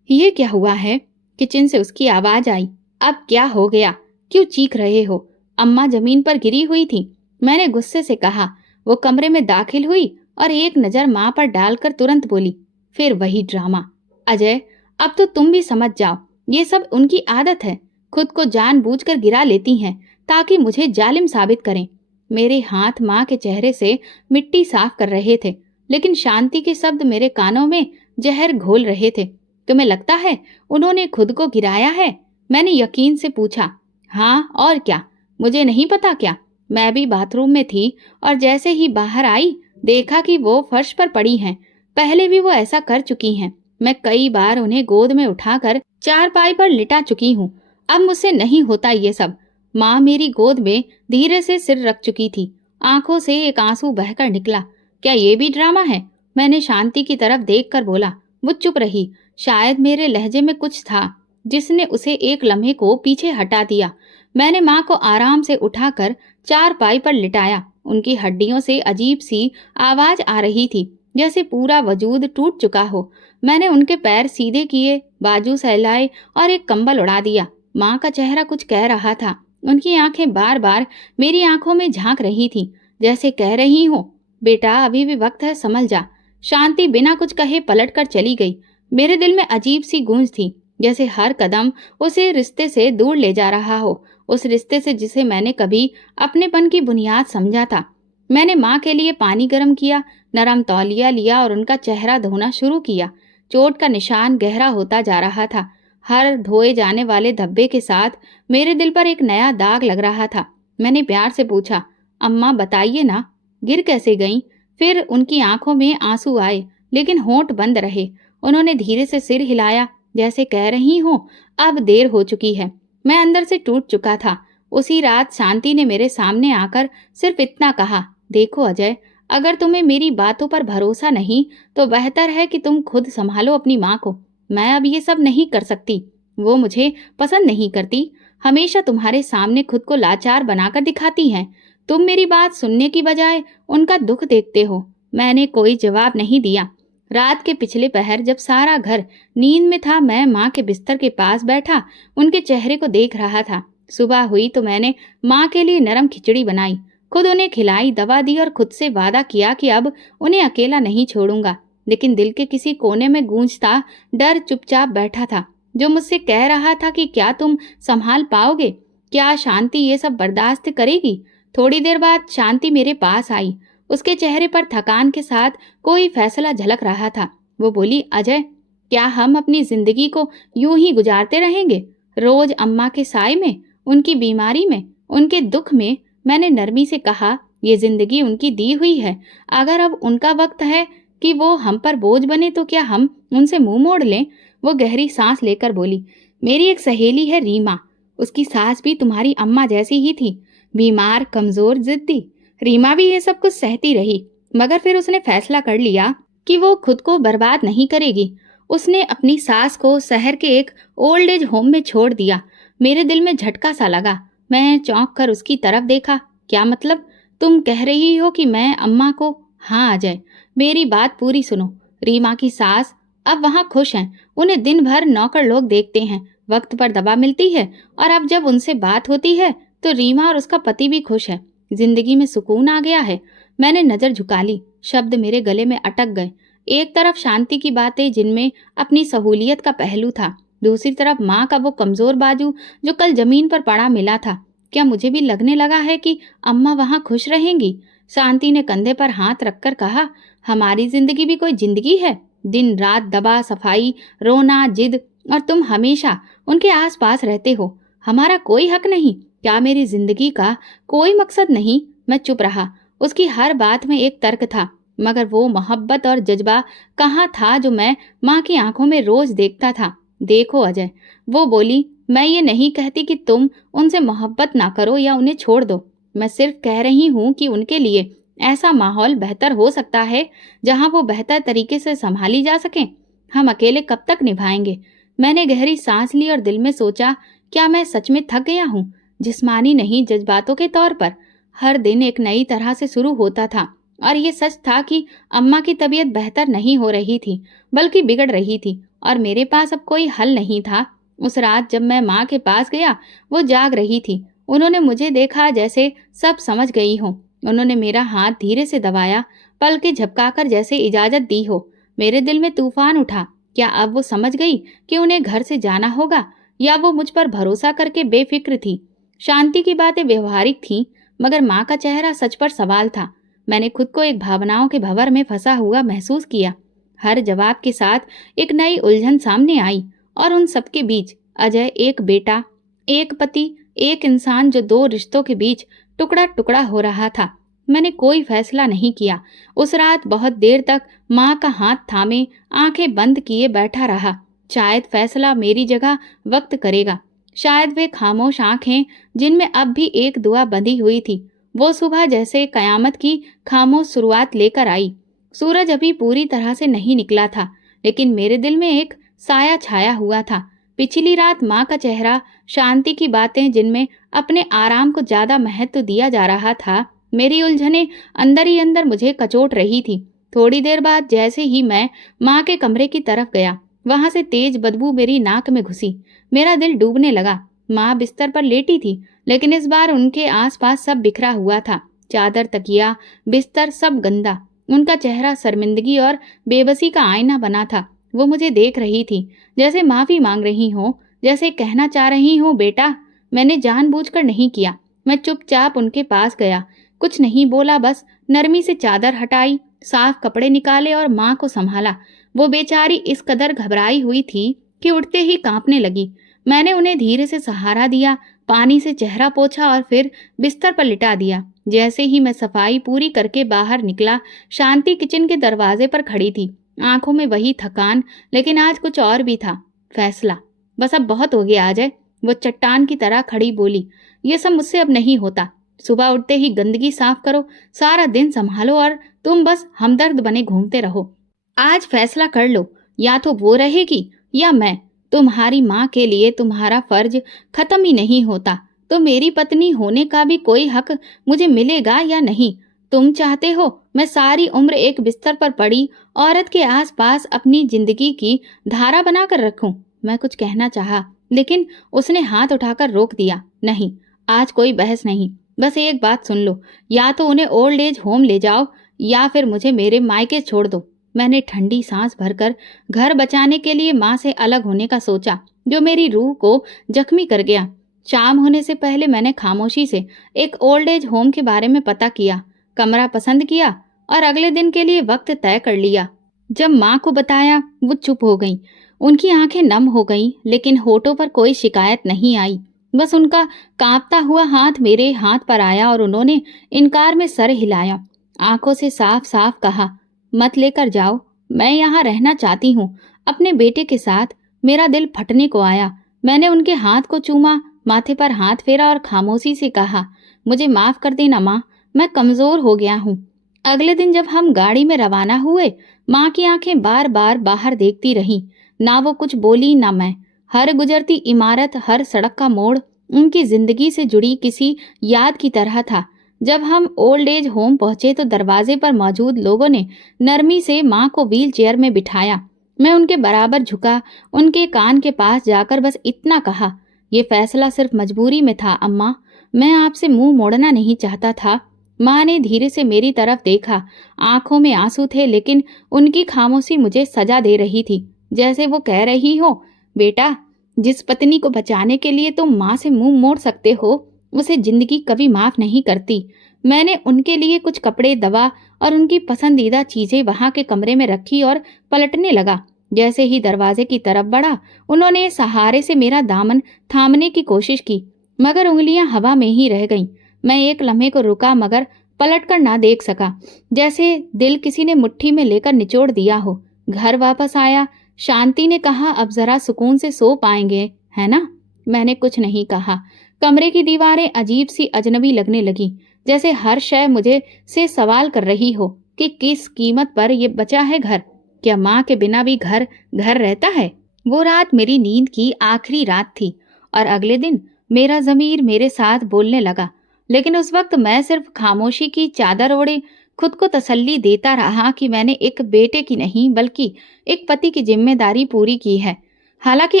ये क्या हुआ है? किचन से उसकी आवाज आई। अब क्या हो गया? क्यों चीख रहे हो? अम्मा जमीन पर गिरी हुई थी। मैंने गुस्से से कहा। वो कमरे में दाखिल हुई और एक नजर माँ पर डालकर तुरंत बोली, फिर वही ड्रामा। अजय, अब तो तुम भी समझ जाओ, ये सब उनकी आदत है। खुद को जानबूझकर गिरा लेती हैं ताकि मुझे जालिम साबित करें। मेरे हाथ माँ के चेहरे से मिट्टी साफ कर रहे थे, लेकिन शांति के शब्द मेरे कानों में जहर घोल रहे थे। तुम्हें लगता है उन्होंने खुद को गिराया है? मैंने यकीन से पूछा। हाँ और क्या, मुझे नहीं पता क्या? मैं भी बाथरूम में थी और जैसे ही बाहर आई देखा कि वो फर्श पर पड़ी हैं। पहले भी वो ऐसा कर चुकी हैं। मैं कई बार उन्हें गोद में उठाकर चारपाई पर लिटा चुकी हूँ। अब मुझसे नहीं होता ये सब। माँ मेरी गोद में धीरे से सिर रख चुकी थी। आंखों से एक आंसू बहकर निकला। क्या ये भी ड्रामा है? मैंने शांति की तरफ देखकर बोला। वो चुप रही। शायद मेरे लहजे में कुछ था जिसने उसे एक लम्हे को पीछे हटा दिया। मैंने माँ को आराम से उठाकर चारपाई पर लिटाया। उनकी हड्डियों से अजीब सी आवाज आ रही थी, जैसे पूरा वजूद टूट चुका हो। मैंने उनके पैर सीधे किए, बाजू सहलाए और एक कंबल उड़ा दिया। माँ का चेहरा कुछ कह रहा था। उनकी आंखें बार बार मेरी आंखों में झांक रही थीं, जैसे कह रही हो, बेटा अभी भी वक्त है, संभल जा। शांति बिना कुछ कहे पलटकर चली गई। मेरे दिल में अजीब सी गूंज थी, जैसे हर कदम उसे रिश्ते से दूर ले जा रहा हो, उस रिश्ते से जिसे मैंने कभी अपनेपन की बुनियाद समझा था। मैंने माँ के लिए पानी गर्म किया, नरम तौलिया लिया और उनका चेहरा धोना शुरू किया। चोट का निशान गहरा होता जा रहा था। हर धोए जाने वाले धब्बे के साथ मेरे दिल पर एक नया दाग लग रहा था। मैंने प्यार से पूछा, अम्मा बताइए ना, गिर कैसे गईं? फिर उनकी आंखों में आंसू आए, लेकिन होंठ बंद रहे। उन्होंने धीरे से सिर हिलाया, जैसे कह रही हो, अब देर हो चुकी है। मैं अंदर से टूट चुका था। उसी रात शांति ने मेरे सामने आकर सिर्फ इतना कहा, देखो अजय, अगर तुम्हें मेरी बातों पर भरोसा नहीं तो बेहतर है कि तुम खुद संभालो अपनी माँ को। मैं अब ये सब नहीं कर सकती। वो मुझे पसंद नहीं करती, हमेशा तुम्हारे सामने खुद को लाचार बनाकर दिखाती हैं। तुम मेरी बात सुनने की बजाय उनका दुख देखते हो। मैंने कोई जवाब नहीं दिया। रात के पिछले पहर जब सारा घर नींद में था, मैं माँ के बिस्तर के पास बैठा उनके चेहरे को देख रहा था। सुबह हुई तो मैंने माँ के लिए नरम खिचड़ी बनाई, खुद उन्हें खिलाई, दवा दी और खुद से वादा किया कि अब उन्हें अकेला नहीं छोड़ूंगा। लेकिन दिल के किसी कोने में गूंजता डर चुपचाप बैठा था, जो मुझसे कह रहा था कि क्या तुम संभाल पाओगे? क्या शांति ये सब बर्दाश्त करेगी? थोड़ी देर बाद शांति मेरे पास आई। उसके चेहरे पर थकान के साथ कोई फैसला झलक रहा था। वो बोली, अजय, क्या हम अपनी जिंदगी को यूं ही गुजारते रहेंगे, रोज अम्मा के साय में, उनकी बीमारी में, उनके दुख में? मैंने नरमी से कहा, ये जिंदगी उनकी दी हुई है। अगर अब उनका वक्त है कि वो हम पर बोझ बने तो क्या हम उनसे मुंह मोड़ लें? वो गहरी सांस लेकर बोली, मेरी एक सहेली है रीमा, उसकी सास भी तुम्हारी अम्मा जैसी ही थी, बीमार, कमजोर, जिद्दी। रीमा भी ये सब कुछ सहती रही, मगर फिर उसने फैसला कर लिया कि वो खुद को बर्बाद नहीं करेगी। उसने अपनी सास को शहर के एक ओल्ड एज होम में छोड़ दिया। मेरे दिल में झटका सा लगा। मैं चौंक कर उसकी तरफ देखा। क्या मतलब? तुम कह रही हो कि मैं अम्मा को? हाँ अजय, मेरी बात पूरी सुनो। रीमा की सास अब वहाँ खुश हैं। उन्हें दिन भर नौकर लोग देखते हैं, वक्त पर दवा मिलती है, और अब जब उनसे बात होती है तो रीमा और उसका पति भी खुश है। जिंदगी में सुकून आ गया है। मैंने नजर झुका ली। शब्द मेरे गले में अटक गए। एक तरफ शांति की बातें जिनमें अपनी सहूलियत का पहलू था, दूसरी तरफ माँ का वो कमजोर बाजू जो कल जमीन पर पड़ा मिला था। क्या मुझे भी लगने लगा है कि अम्मा वहाँ खुश रहेंगी? शांति ने कंधे पर हाथ रखकर कहा, हमारी जिंदगी भी कोई जिंदगी है? दिन रात दवा, सफाई, रोना, जिद, और तुम हमेशा उनके आसपास रहते हो। हमारा कोई हक नहीं? क्या मेरी जिंदगी का कोई मकसद नहीं? मैं चुप रहा। उसकी हर बात में एक तर्क था, मगर वो मोहब्बत और जज्बा कहाँ था जो मैं माँ की आंखों में रोज देखता था। देखो अजय, वो बोली, मैं ये नहीं कहती कि तुम उनसे मोहब्बत ना करो या उन्हें छोड़ दो। मैं सिर्फ कह रही हूँ कि उनके लिए ऐसा माहौल बेहतर हो सकता है जहाँ वो बेहतर तरीके से संभाली जा सकें। हम अकेले कब तक निभाएंगे? मैंने गहरी सांस ली और दिल में सोचा, क्या मैं सच में थक गया हूँ? जिस्मानी नहीं, जज्बातों के तौर पर। हर दिन एक नई तरह से शुरू होता था, और ये सच था कि अम्मा की तबीयत बेहतर नहीं हो रही थी, बल्कि बिगड़ रही थी, और मेरे पास अब कोई हल नहीं था। उस रात जब मैं माँ के पास गया, वो जाग रही थी। उन्होंने मुझे देखा जैसे सब समझ गई हो। उन्होंने मेरा हाथ धीरे से दबाया, पलकें झपकाकर जैसे इजाजत दी हो। मेरे दिल में तूफान उठा। क्या अब वो समझ गई कि उन्हें घर से जाना होगा, या वो मुझ पर भरोसा करके बेफिक्र थी? शांति की बातें व्यवहारिक थीं, मगर माँ का चेहरा सच पर सवाल था। मैंने खुद को एक भावनाओं के भंवर में फंसा हुआ महसूस किया। हर जवाब के साथ एक नई उलझन सामने आई, और उन सबके बीच अजय, एक बेटा, एक पति, एक इंसान जो दो रिश्तों के बीच टुकड़ा टुकड़ा हो रहा था। मैंने कोई फैसला नहीं किया। उस रात बहुत देर तक माँ का हाथ थामे, आंखें बंद किए बैठा रहा। शायद फैसला मेरी जगह वक्त करेगा। शायद वे खामोश आंखें जिनमें अब भी एक दुआ बंधी हुई थी, वो सुबह जैसे कयामत की खामोश शुरुआत लेकर आई। सूरज अभी पूरी तरह से नहीं निकला था, लेकिन मेरे दिल में एक साया छाया हुआ था। पिछली रात माँ का चेहरा, शांति की बातें जिनमें अपने आराम को ज्यादा महत्व दिया जा रहा था, मेरी उलझने अंदर ही अंदर मुझे कचोट रही थी। थोड़ी देर बाद जैसे ही मैं माँ के कमरे की तरफ गया, वहां से तेज बदबू मेरी नाक में घुसी। मेरा दिल डूबने लगा। माँ बिस्तर पर लेटी थी, लेकिन इस बार उनके आसपास सब बिखरा हुआ था। चादर, तकिया, बिस्तर सब गंदा। उनका चेहरा शर्मिंदगी और बेबसी का आईना बना था। वो मुझे देख रही थी, जैसे माफी मांग रही हो, जैसे कहना चाह रही हूँ, बेटा मैंने जानबूझकर नहीं किया। मैं चुपचाप उनके पास गया, कुछ नहीं बोला, बस नरमी से चादर हटाई, साफ कपड़े निकाले और माँ को संभाला। वो बेचारी इस कदर घबराई हुई थी कि उठते ही कांपने लगी। मैंने उन्हें धीरे से सहारा दिया, पानी से चेहरा पोंछा और फिर बिस्तर पर लिटा दिया। जैसे ही मैं सफाई पूरी करके बाहर निकला, शांति किचन के दरवाजे पर खड़ी थी, आंखों में वही थकान, लेकिन आज कुछ और भी था, फैसला। बस अब बहुत हो गया अजय, वो चट्टान की तरह खड़ी बोली। ये सब मुझसे अब नहीं होता। सुबह उठते ही गंदगी साफ करो, सारा दिन संभालो और तुम बस हमदर्द बने घूमते रहो। आज फैसला कर लो, या तो वो रहेगी या मैं। तुम्हारी माँ के लिए तुम्हारा फर्ज खत्म ही नहीं होता, तो मेरी पत्नी होने का भी कोई हक मुझे मिलेगा या नहीं? तुम चाहते हो मैं सारी उम्र एक बिस्तर पर पड़ी औरत के आसपास अपनी जिंदगी की धारा बनाकर रखूं? मैं कुछ कहना चाहा, लेकिन उसने हाथ उठाकर रोक दिया। नहीं, आज कोई बहस नहीं, बस एक बात सुन लो, या तो उन्हें ओल्ड एज होम ले जाओ या फिर मुझे मेरे मायके छोड़ दो। मैंने ठंडी सांस भरकर घर बचाने के लिए माँ से अलग होने का सोचा, जो मेरी रूह को जख्मी कर गया। शाम होने से पहले मैंने खामोशी से एक ओल्ड एज होम के बारे में पता किया, कमरा पसंद किया और अगले दिन के लिए वक्त तय कर लिया। जब माँ को बताया, वो चुप हो गई। उनकी आंखें नम हो गईं, लेकिन होठों पर कोई शिकायत नहीं आई। बस उनका कांपता हुआ हाथ मेरे हाथ पर आया और उन्होंने इनकार में सर हिलाया। आंखों से साफ साफ कहा, मत लेकर जाओ, मैं यहाँ रहना चाहती हूँ अपने बेटे के साथ। मेरा दिल फटने को आया। मैंने उनके हाथ को चूमा, माथे पर हाथ फेरा और खामोशी से कहा, मुझे माफ कर देना माँ, मैं कमजोर हो गया हूँ। अगले दिन जब हम गाड़ी में रवाना हुए, माँ की आंखें बार बार बाहर देखती रहीं। ना वो कुछ बोली ना मैं। हर गुजरती इमारत, हर सड़क का मोड़ उनकी जिंदगी से जुड़ी किसी याद की तरह था। जब हम ओल्ड एज होम पहुंचे तो दरवाजे पर मौजूद लोगों ने नरमी से माँ को व्हील चेयर में बिठाया। मैं उनके बराबर झुका, उनके कान के पास जाकर बस इतना कहा, ये फैसला सिर्फ मजबूरी में था अम्मा, मैं आपसे मुंह मोड़ना नहीं चाहता था। माँ ने धीरे से मेरी तरफ देखा। आंखों में आंसू थे, लेकिन उनकी खामोशी मुझे सजा दे रही थी, जैसे वो कह रही हो, बेटा जिस पत्नी को बचाने के लिए तुम माँ से मुंह मोड़ सकते हो, उसे जिंदगी कभी माफ नहीं करती। मैंने उनके लिए कुछ कपड़े, दवा और उनकी पसंदीदा चीजें वहां के कमरे में रखी और पलटने लगा। जैसे ही दरवाजे की तरफ बढ़ा, उन्होंने सहारे से मेरा दामन थामने की कोशिश की, मगर उंगलियां हवा में ही रह गईं। मैं एक लम्हे को रुका, मगर पलटकर ना देख सका, जैसे दिल किसी ने मुट्ठी में लेकर निचोड़ दिया हो। घर वापस आया। शांति ने कहा, अब जरा सुकून से सो पाएंगे, है ना? मैंने कुछ नहीं कहा। कमरे की दीवारें अजीब सी अजनबी लगने लगी, जैसे हर शय मुझे से सवाल कर रही हो कि किस कीमत पर ये बचा है घर। क्या माँ के बिना भी घर घर रहता है? वो रात मेरी नींद की आखिरी रात थी और अगले दिन मेरा ज़मीर मेरे साथ बोलने लगा, लेकिन उस वक्त मैं सिर्फ खामोशी की चादर ओढ़े खुद को तसल्ली देता रहा कि मैंने एक बेटे की नहीं बल्कि एक पति की जिम्मेदारी पूरी की है। हालांकि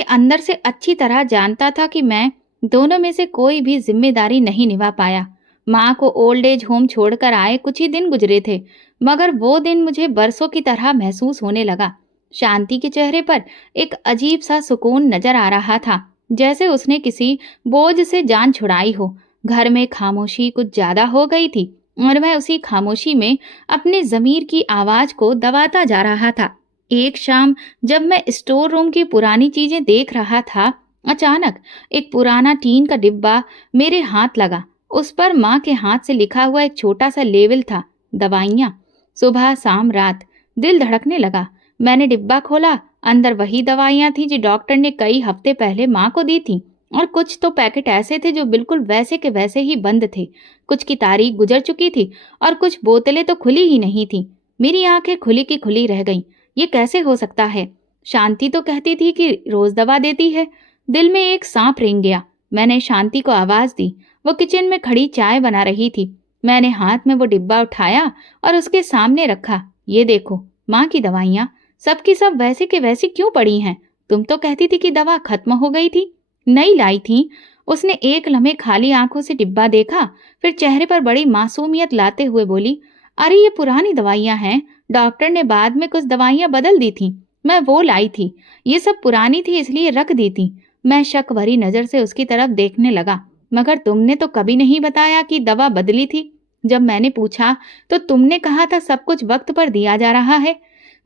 अंदर से अच्छी तरह जानता था कि मैं दोनों में से कोई भी जिम्मेदारी नहीं निभा पाया। माँ को ओल्ड एज होम छोड़कर आए कुछ ही दिन गुजरे थे, मगर वो दिन मुझे बरसों की तरह महसूस होने लगा। शांति के चेहरे पर एक अजीब सा सुकून नजर आ रहा था, जैसे उसने किसी बोझ से जान छुड़ाई हो। घर में खामोशी कुछ ज्यादा हो गई थी और मैं उसी खामोशी में अपने ज़मीर की आवाज को दबाता जा रहा था। एक शाम जब मैं स्टोर रूम की पुरानी चीजें देख रहा था, अचानक एक पुराना टीन का डिब्बा मेरे हाथ लगा। उस पर माँ के हाथ से लिखा हुआ एक छोटा सा लेबल था, दवाइयाँ, सुबह शाम रात। दिल धड़कने लगा। मैंने डिब्बा खोला। अंदर वही दवाइयाँ थी जो डॉक्टर ने कई हफ्ते पहले माँ को दी थी। और कुछ तो पैकेट ऐसे थे जो बिल्कुल वैसे के वैसे ही बंद थे। कुछ की तारीख गुजर चुकी थी और कुछ बोतलें तो खुली ही नहीं थी। मेरी आंखें खुली की खुली रह गईं। ये कैसे हो सकता है? शांति तो कहती थी कि रोज दवा देती है। दिल में एक सांप रेंग गया। मैंने शांति को आवाज दी। वो किचन में खड़ी चाय बना रही थी। मैंने हाथ में वो डिब्बा उठाया और उसके सामने रखा। ये देखो, माँ की दवाइयाँ सबकी सब वैसे के वैसी क्यों पड़ी हैं? तुम तो कहती थी कि दवा खत्म हो गई थी, नई लाई थी। उसने एक लम्हे खाली आंखों से डिब्बा देखा, फिर चेहरे पर बड़ी मासूमियत लाते हुए बोली, अरे ये पुरानी दवाइयाँ हैं। डॉक्टर ने बाद में कुछ दवाइयाँ बदल दी थी, मैं वो लाई थी। ये सब पुरानी थी इसलिए रख दी थी। मैं शक भरी नजर से उसकी तरफ देखने लगा। मगर तुमने तो कभी नहीं बताया कि दवा बदली थी। जब मैंने पूछा तो तुमने कहा था सब कुछ वक्त पर दिया जा रहा है।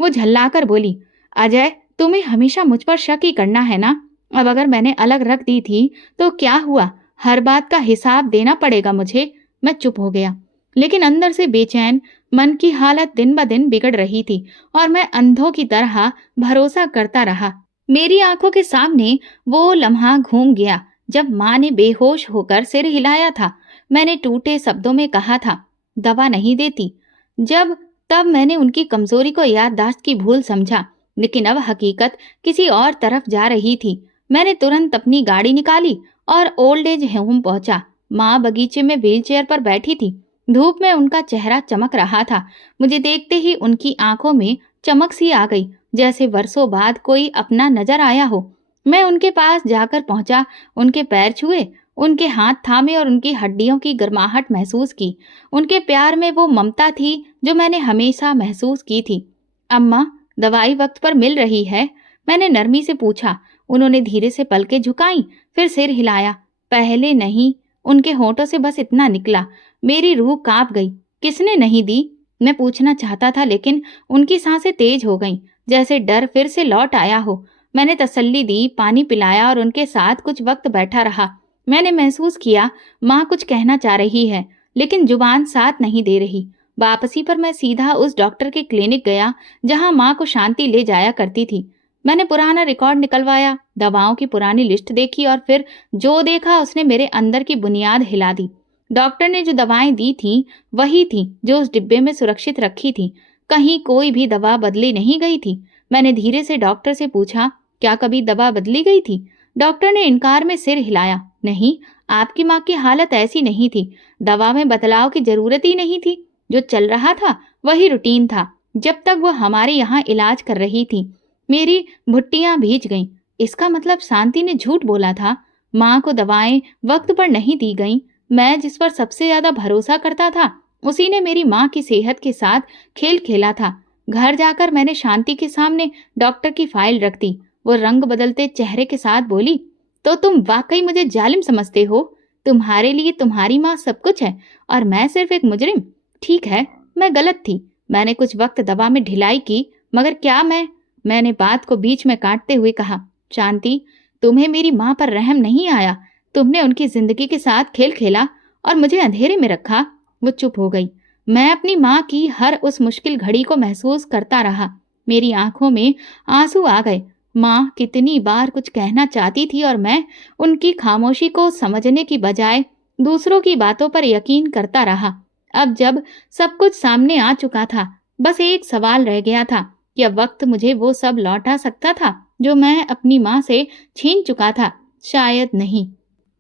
वो झल्लाकर बोली, अजय, तुम्हें हमेशा मुझ पर शक ही करना है ना? अब अगर मैंने अलग रख दी थी तो क्या हुआ? हर बात का हिसाब देना पड़ेगा मुझे। मैं चुप हो गया, लेकिन अंदर से बेचैन मन की हालत दिन ब दिन बिगड़ रही थी और मैं अंधों की तरह भरोसा करता रहा। मेरी आंखों के सामने वो लम्हा घूम गया जब माँ ने बेहोश होकर सिर हिलाया था। मैंने टूटे शब्दों में कहा था, दवा नहीं देती। जब तब मैंने उनकी कमजोरी को याददाश्त की भूल समझा, लेकिन अब हकीकत किसी और तरफ जा रही थी। मैंने तुरंत अपनी गाड़ी निकाली और ओल्ड एज होम पहुंचा। माँ बगीचे में व्हीलचेयर पर बैठी थी। धूप में उनका चेहरा चमक रहा था। मुझे देखते ही उनकी आंखों में चमक सी आ गई, जैसे वर्षों बाद कोई अपना नजर आया हो। मैं उनके पास जाकर पहुंचा, उनके पैर छुए, उनके हाथ थामे और उनकी हड्डियों की गर्माहट महसूस की। उनके प्यार में वो ममता थी जो मैंने हमेशा महसूस की थी। अम्मा, दवाई वक्त पर मिल रही है? मैंने नरमी से पूछा। उन्होंने धीरे से पलकें झुकाई, फिर सिर हिलाया। पहले नहीं। उनके होठों से बस इतना निकला। मेरी रूह कांप गई। किसने नहीं दी? मैं पूछना चाहता था, लेकिन उनकी सांसें तेज हो गईं, जैसे डर फिर से लौट आया हो। मैंने तसल्ली दी, पानी पिलाया और उनके साथ कुछ वक्त बैठा रहा। मैंने महसूस किया माँ कुछ कहना चाह रही है, लेकिन जुबान साथ नहीं दे रही। वापसी पर मैं सीधा उस डॉक्टर के क्लिनिक गया जहाँ माँ को शांति ले जाया करती थी। मैंने पुराना रिकॉर्ड निकलवाया, दवाओं की पुरानी लिस्ट देखी और फिर जो देखा उसने मेरे अंदर की बुनियाद हिला दी। डॉक्टर ने जो दवाएं दी थी वही थी जो उस डिब्बे में सुरक्षित रखी थी। कहीं कोई भी दवा बदली नहीं गई थी। मैंने धीरे से डॉक्टर से पूछा, क्या कभी दवा बदली गई थी? डॉक्टर ने इनकार में सिर हिलाया। नहीं, आपकी माँ की हालत ऐसी नहीं थी। दवा में बदलाव की जरूरत ही नहीं थी। जो चल रहा था वही रूटीन था जब तक वो हमारे यहाँ इलाज कर रही थी। मेरी भुट्टियां भीज गईं। इसका मतलब शांति ने झूठ बोला था। माँ को दवाएं वक्त पर नहीं दी गईं। मैं जिस पर सबसे ज्यादा भरोसा करता था उसी ने मेरी माँ की सेहत के साथ खेल खेला था। घर जाकर मैंने शांति के सामने डॉक्टर की फाइल रख दी। वो रंग बदलते चेहरे के साथ बोली, तो तुम वाकई मुझे जालिम समझते हो? तुम्हारे लिए तुम्हारी माँ सब कुछ है और मैं सिर्फ एक मुजरिम? ठीक है, मैं गलत थी। मैंने कुछ वक्त दवा में ढिलाई की, मगर क्या मैंने बात को बीच में काटते हुए कहा, शांति, तुम्हें मेरी माँ पर रहम नहीं आया। तुमने उनकी जिंदगी के साथ खेल खेला और मुझे अंधेरे में रखा। वो चुप हो गई। मैं अपनी माँ की हर उस मुश्किल घड़ी को महसूस करता रहा। मेरी आंखों में आंसू आ गए। माँ कितनी बार कुछ कहना चाहती थी और मैं उनकी खामोशी को समझने की बजाय दूसरों की बातों पर यकीन करता रहा। अब जब सब कुछ सामने आ चुका था, बस एक सवाल रह गया था, क्या वक्त मुझे वो सब लौटा सकता था जो मैं अपनी माँ से छीन चुका था? शायद नहीं।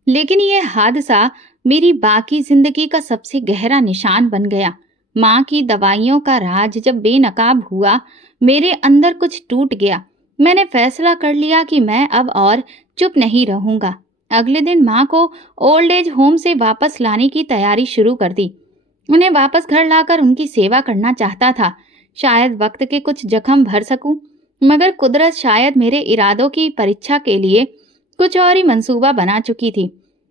लेकिन ये हादसा मेरी बाकी जिंदगी का सबसे गहरा निशान बन गया। माँ की दवाइयों का राज जब बेनकाब हुआ, मेरे अंदर कुछ टूट गया। मैंने फैसला कर लिया कि मैं अब और चुप नहीं रहूंगा। अगले दिन माँ को ओल्ड एज होम से वापस लाने की तैयारी शुरू कर दी। उन्हें वापस घर लाकर उनकी सेवा करना चाहता था। शायद वक्त के कुछ जख्म भर सकूं, मगर कुदरत शायद मेरे इरादों की परीक्षा के लिए कुछ और ही मंसूबा बना चुकी थी।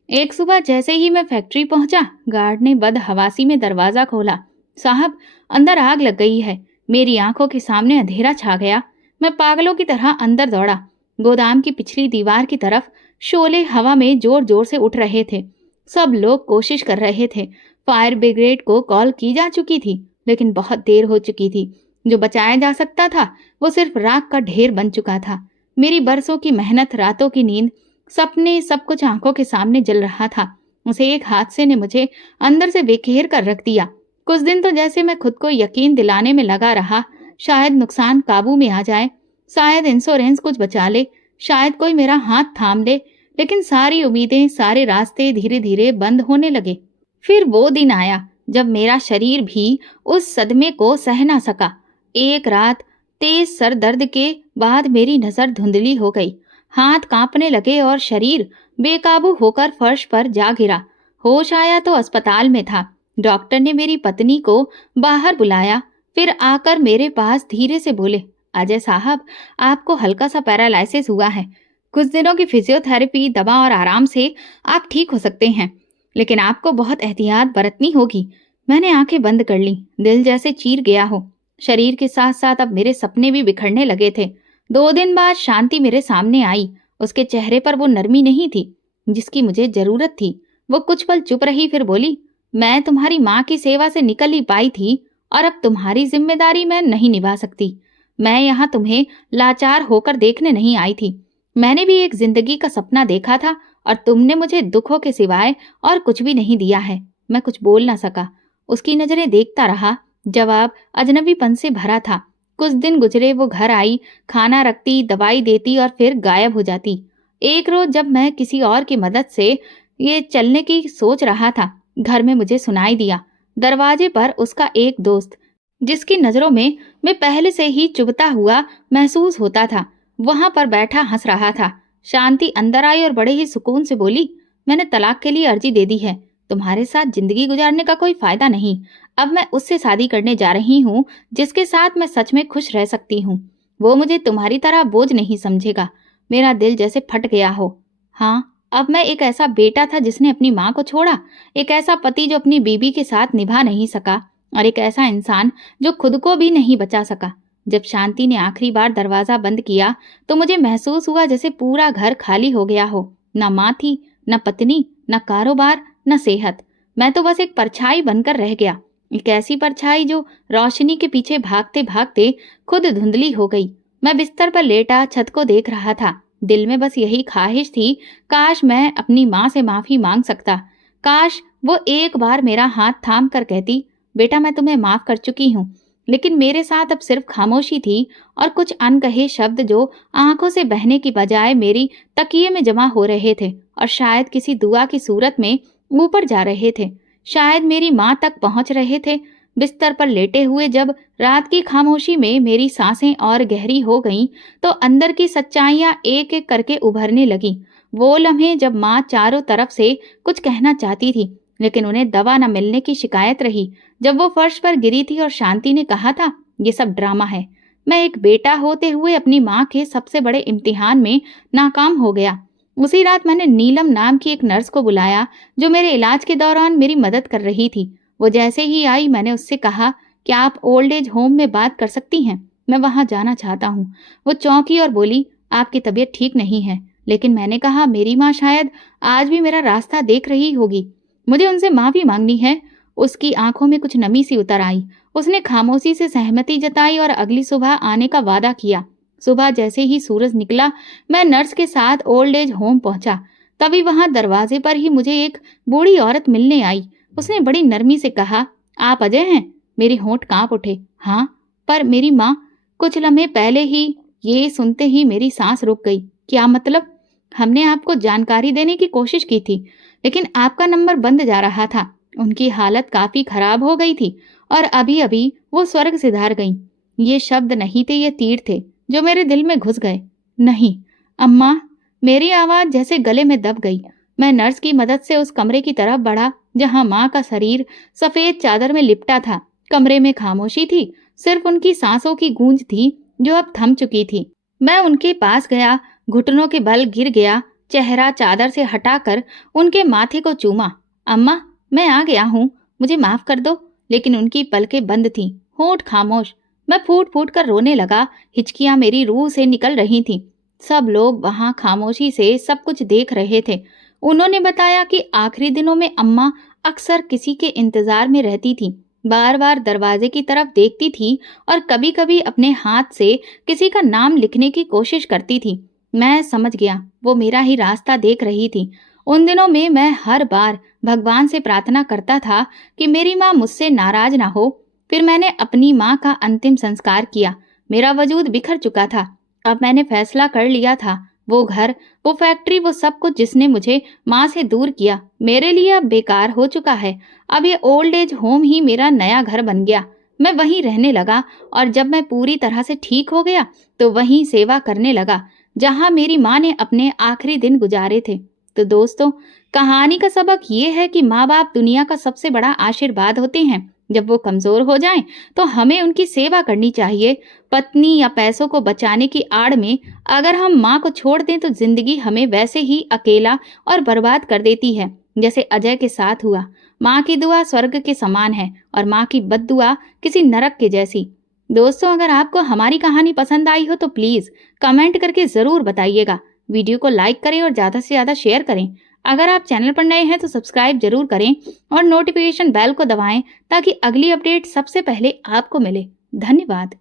एक सुबह जैसे ही मैं फैक्ट्री पहुंचा, गार्ड ने बदहवासी में दरवाजा खोला। साहब, अंदर आग लग गई है। मेरी आंखों के सामने अंधेरा छा गया। मैं पागलों की तरह अंदर दौड़ा। गोदाम की पिछली दीवार की तरफ शोले हवा में जोर जोर से उठ रहे थे। सब लोग कोशिश कर रहे थे। फायर ब्रिगेड को कॉल की जा चुकी थी, लेकिन बहुत देर हो चुकी थी। जो बचाया जा सकता था वो सिर्फ राख का ढेर बन चुका था। मेरी बरसों की मेहनत, रातों की नींद सपने सब कुछ आंखों के सामने जल रहा था। उसे एक हादसे ने मुझे अंदर से बेखेर कर रख दिया। कुछ दिन तो जैसे मैं खुद को यकीन दिलाने में लगा रहा, शायद नुकसान काबू में आ जाए, शायद इंश्योरेंस कुछ बचा ले, शायद कोई मेरा हाथ थाम ले। लेकिन सारी उम्मीदें, सारे रास्ते धीरे धीरे बंद होने लगे। फिर वो दिन आया जब मेरा शरीर भी उस सदमे को सह ना सका। एक रात तेज सर दर्द के बाद मेरी नजर धुंधली हो गई, हाथ कांपने लगे और शरीर बेकाबू होकर फर्श पर जा गिरा। होश आया तो अस्पताल में था। डॉक्टर ने मेरी पत्नी को बाहर बुलाया, फिर आकर मेरे पास धीरे से बोले, अजय साहब, आपको हल्का सा पैरालिसिस हुआ है। कुछ दिनों की फिजियोथेरेपी, दवा और आराम से आप ठीक हो सकते हैं, लेकिन आपको बहुत एहतियात बरतनी होगी। मैंने आंखें बंद कर ली, दिल जैसे चीर गया हो। शरीर के साथ साथ अब मेरे सपने भी बिखरने लगे थे। 2 दिन बाद शांति मेरे सामने आई। उसके चेहरे पर वो नरमी नहीं थी जिसकी मुझे जरूरत थी। वो कुछ पल चुप रही, फिर बोली, मैं तुम्हारी माँ की सेवा से निकल ही पाई थी और अब तुम्हारी जिम्मेदारी मैं नहीं निभा सकती। मैं यहाँ तुम्हें लाचार होकर देखने नहीं आई थी। मैंने भी एक जिंदगी का सपना देखा था और तुमने मुझे दुखों के सिवाय और कुछ भी नहीं दिया है। मैं कुछ बोल ना सका। उसकी नजरें देखता रहा। जवाब अजनबीपन से भरा था। कुछ दिन गुजरे। वो घर आई, खाना रखती, दवाई देती और फिर गायब हो जाती। एक रोज जब मैं किसी और की मदद से ये चलने की सोच रहा था, घर में मुझे सुनाई दिया। दरवाजे पर उसका एक दोस्त, जिसकी नजरों में मैं पहले से ही चुभता हुआ महसूस होता था, वहां पर बैठा हंस रहा था। शांति अंदर आई और बड़े ही सुकून से बोली, मैंने तलाक के लिए अर्जी दे दी है। तुम्हारे साथ जिंदगी गुजारने का कोई फायदा नहीं। अब मैं उससे शादी करने जा रही हूँ जिसके साथ मैं सच में खुश रह सकती हूँ। वो मुझे तुम्हारी तरह बोझ नहीं समझेगा। मेरा दिल जैसे फट गया हो। हाँ, अब मैं एक ऐसा बेटा था जिसने अपनी माँ को छोड़ा, एक ऐसा पति जो अपनी बीबी के साथ निभा नहीं सका, और एक ऐसा इंसान जो खुद को भी नहीं बचा सका। जब शांति ने आखिरी बार दरवाजा बंद किया तो मुझे महसूस हुआ जैसे पूरा घर खाली हो गया हो। न माँ थी, न पत्नी, न कारोबार, न सेहत। मैं तो बस एक परछाई बनकर रह गया। एक ऐसी परछाई जो रोशनी के पीछे भागते भागते खुद धुंधली हो गई। मैं बिस्तर पर लेटा छत को देख रहा था। दिल में बस यही ख्वाहिश थी, काश मैं अपनी माँ से माफी मांग सकता। काश वो एक बार मेरा हाथ थाम कर कहती, बेटा मैं तुम्हें माफ कर चुकी हूँ। लेकिन मेरे साथ अब सिर्फ खामोशी थी और कुछ अनकहे शब्द जो आंखों से बहने की बजाय मेरी तकिए में जमा हो रहे थे और शायद किसी दुआ की सूरत में ऊपर जा रहे थे। शायद मेरी माँ तक पहुंच रहे थे। बिस्तर पर लेटे हुए जब रात की खामोशी में मेरी सांसें और गहरी हो गईं, तो अंदर की सच्चाइयां एक एक करके उभरने लगी। वो लम्हे जब माँ चारों तरफ से कुछ कहना चाहती थी लेकिन उन्हें दवा न मिलने की शिकायत रही। जब वो फर्श पर गिरी थी और शांति ने कहा था, ये सब ड्रामा है। मैं एक बेटा होते हुए अपनी माँ के सबसे बड़े इम्तिहान में नाकाम हो गया। उसी रात मैंने नीलम नाम की एक नर्स को बुलाया जो मेरे इलाज के दौरान मेरी मदद कर रही थी। वो जैसे ही आई मैंने उससे कहा, क्या आप ओल्ड एज होम में बात कर सकती हैं? मैं वहां जाना चाहता हूँ। वो चौंकी और बोली, आपकी तबीयत ठीक नहीं है। लेकिन मैंने कहा, मेरी माँ शायद आज भी मेरा रास्ता देख रही होगी। मुझे उनसे माफी मांगनी है। उसकी आंखों में कुछ नमी सी उतर आई। उसने खामोशी से सहमति जताई और अगली सुबह आने का वादा किया। सुबह जैसे ही सूरज निकला मैं नर्स के साथ ओल्ड एज होम पहुंचा। तभी वहां दरवाजे पर ही मुझे एक बूढ़ी औरत मिलने आई। उसने बड़ी नरमी से कहा, आप अजय हैं? मेरे होंठ कांप उठे। हाँ, पर मेरी माँ। कुछ लम्हे पहले ही ये सुनते ही मेरी सांस रुक गई। क्या मतलब? हमने आपको जानकारी देने की कोशिश की थी लेकिन आपका नंबर बंद जा रहा था। उनकी हालत काफी खराब हो गई थी और अभी अभी वो स्वर्ग सिधार गईं। ये शब्द नहीं थे, ये तीर थे जो मेरे दिल में घुस गए। नहीं अम्मा। मेरी आवाज जैसे गले में दब गई। मैं नर्स की मदद से उस कमरे की तरफ बढ़ा जहां माँ का शरीर सफेद चादर में लिपटा था। कमरे में खामोशी थी, सिर्फ उनकी सांसों की गूंज थी जो अब थम चुकी थी। मैं उनके पास गया, घुटनों के बल गिर गया, चेहरा चादर से हटाकर उनके माथे को चूमा। अम्मा, मैं आ गया हूँ, मुझे माफ कर दो। लेकिन उनकी पलकें बंद थीं, होंठ खामोश। मैं फूट फूट कर रोने लगा। हिचकियां मेरी रूह से निकल रही थीं। सब लोग वहां खामोशी से सब कुछ देख रहे थे। उन्होंने बताया कि आखिरी दिनों में अम्मा अक्सर किसी के इंतजार में रहती थी, बार बार दरवाजे की तरफ देखती थी और कभी कभी अपने हाथ से किसी का नाम लिखने की कोशिश करती थी। मैं समझ गया, वो मेरा ही रास्ता देख रही थी। उन दिनों में मैं हर बार भगवान से प्रार्थना करता था कि मेरी माँ मुझसे नाराज ना हो। फिर मैंने अपनी माँ का अंतिम संस्कार किया। मेरा वजूद बिखर चुका था। अब मैंने फैसला कर लिया था, वो घर, वो फैक्ट्री, वो सब कुछ जिसने मुझे माँ से दूर किया, मेरे लिए अब बेकार हो चुका है। अब ये ओल्ड एज होम ही मेरा नया घर बन गया। मैं वहीं रहने लगा और जब मैं पूरी तरह से ठीक हो गया तो वहीं सेवा करने लगा जहां मेरी माँ ने अपने आखिरी दिन गुजारे थे। तो दोस्तों, कहानी का सबक ये है कि माँ बाप दुनिया का सबसे बड़ा आशीर्वाद होते हैं। जब वो कमजोर हो जाएं तो हमें उनकी सेवा करनी चाहिए। पत्नी या पैसों को बचाने की आड़ में अगर हम माँ को छोड़ दें तो जिंदगी हमें वैसे ही अकेला और बर्बाद कर देती है, जैसे अजय के साथ हुआ। माँ की दुआ स्वर्ग के समान है और माँ की बद्दुआ किसी नरक के जैसी। दोस्तों, अगर आपको हमारी कहानी पसंद आई हो तो प्लीज कमेंट करके जरूर बताइएगा। वीडियो को लाइक करें और ज्यादा से ज्यादा शेयर करें। अगर आप चैनल पर नए हैं तो सब्सक्राइब जरूर करें और नोटिफिकेशन बेल को दबाएं ताकि अगली अपडेट सबसे पहले आपको मिले। धन्यवाद।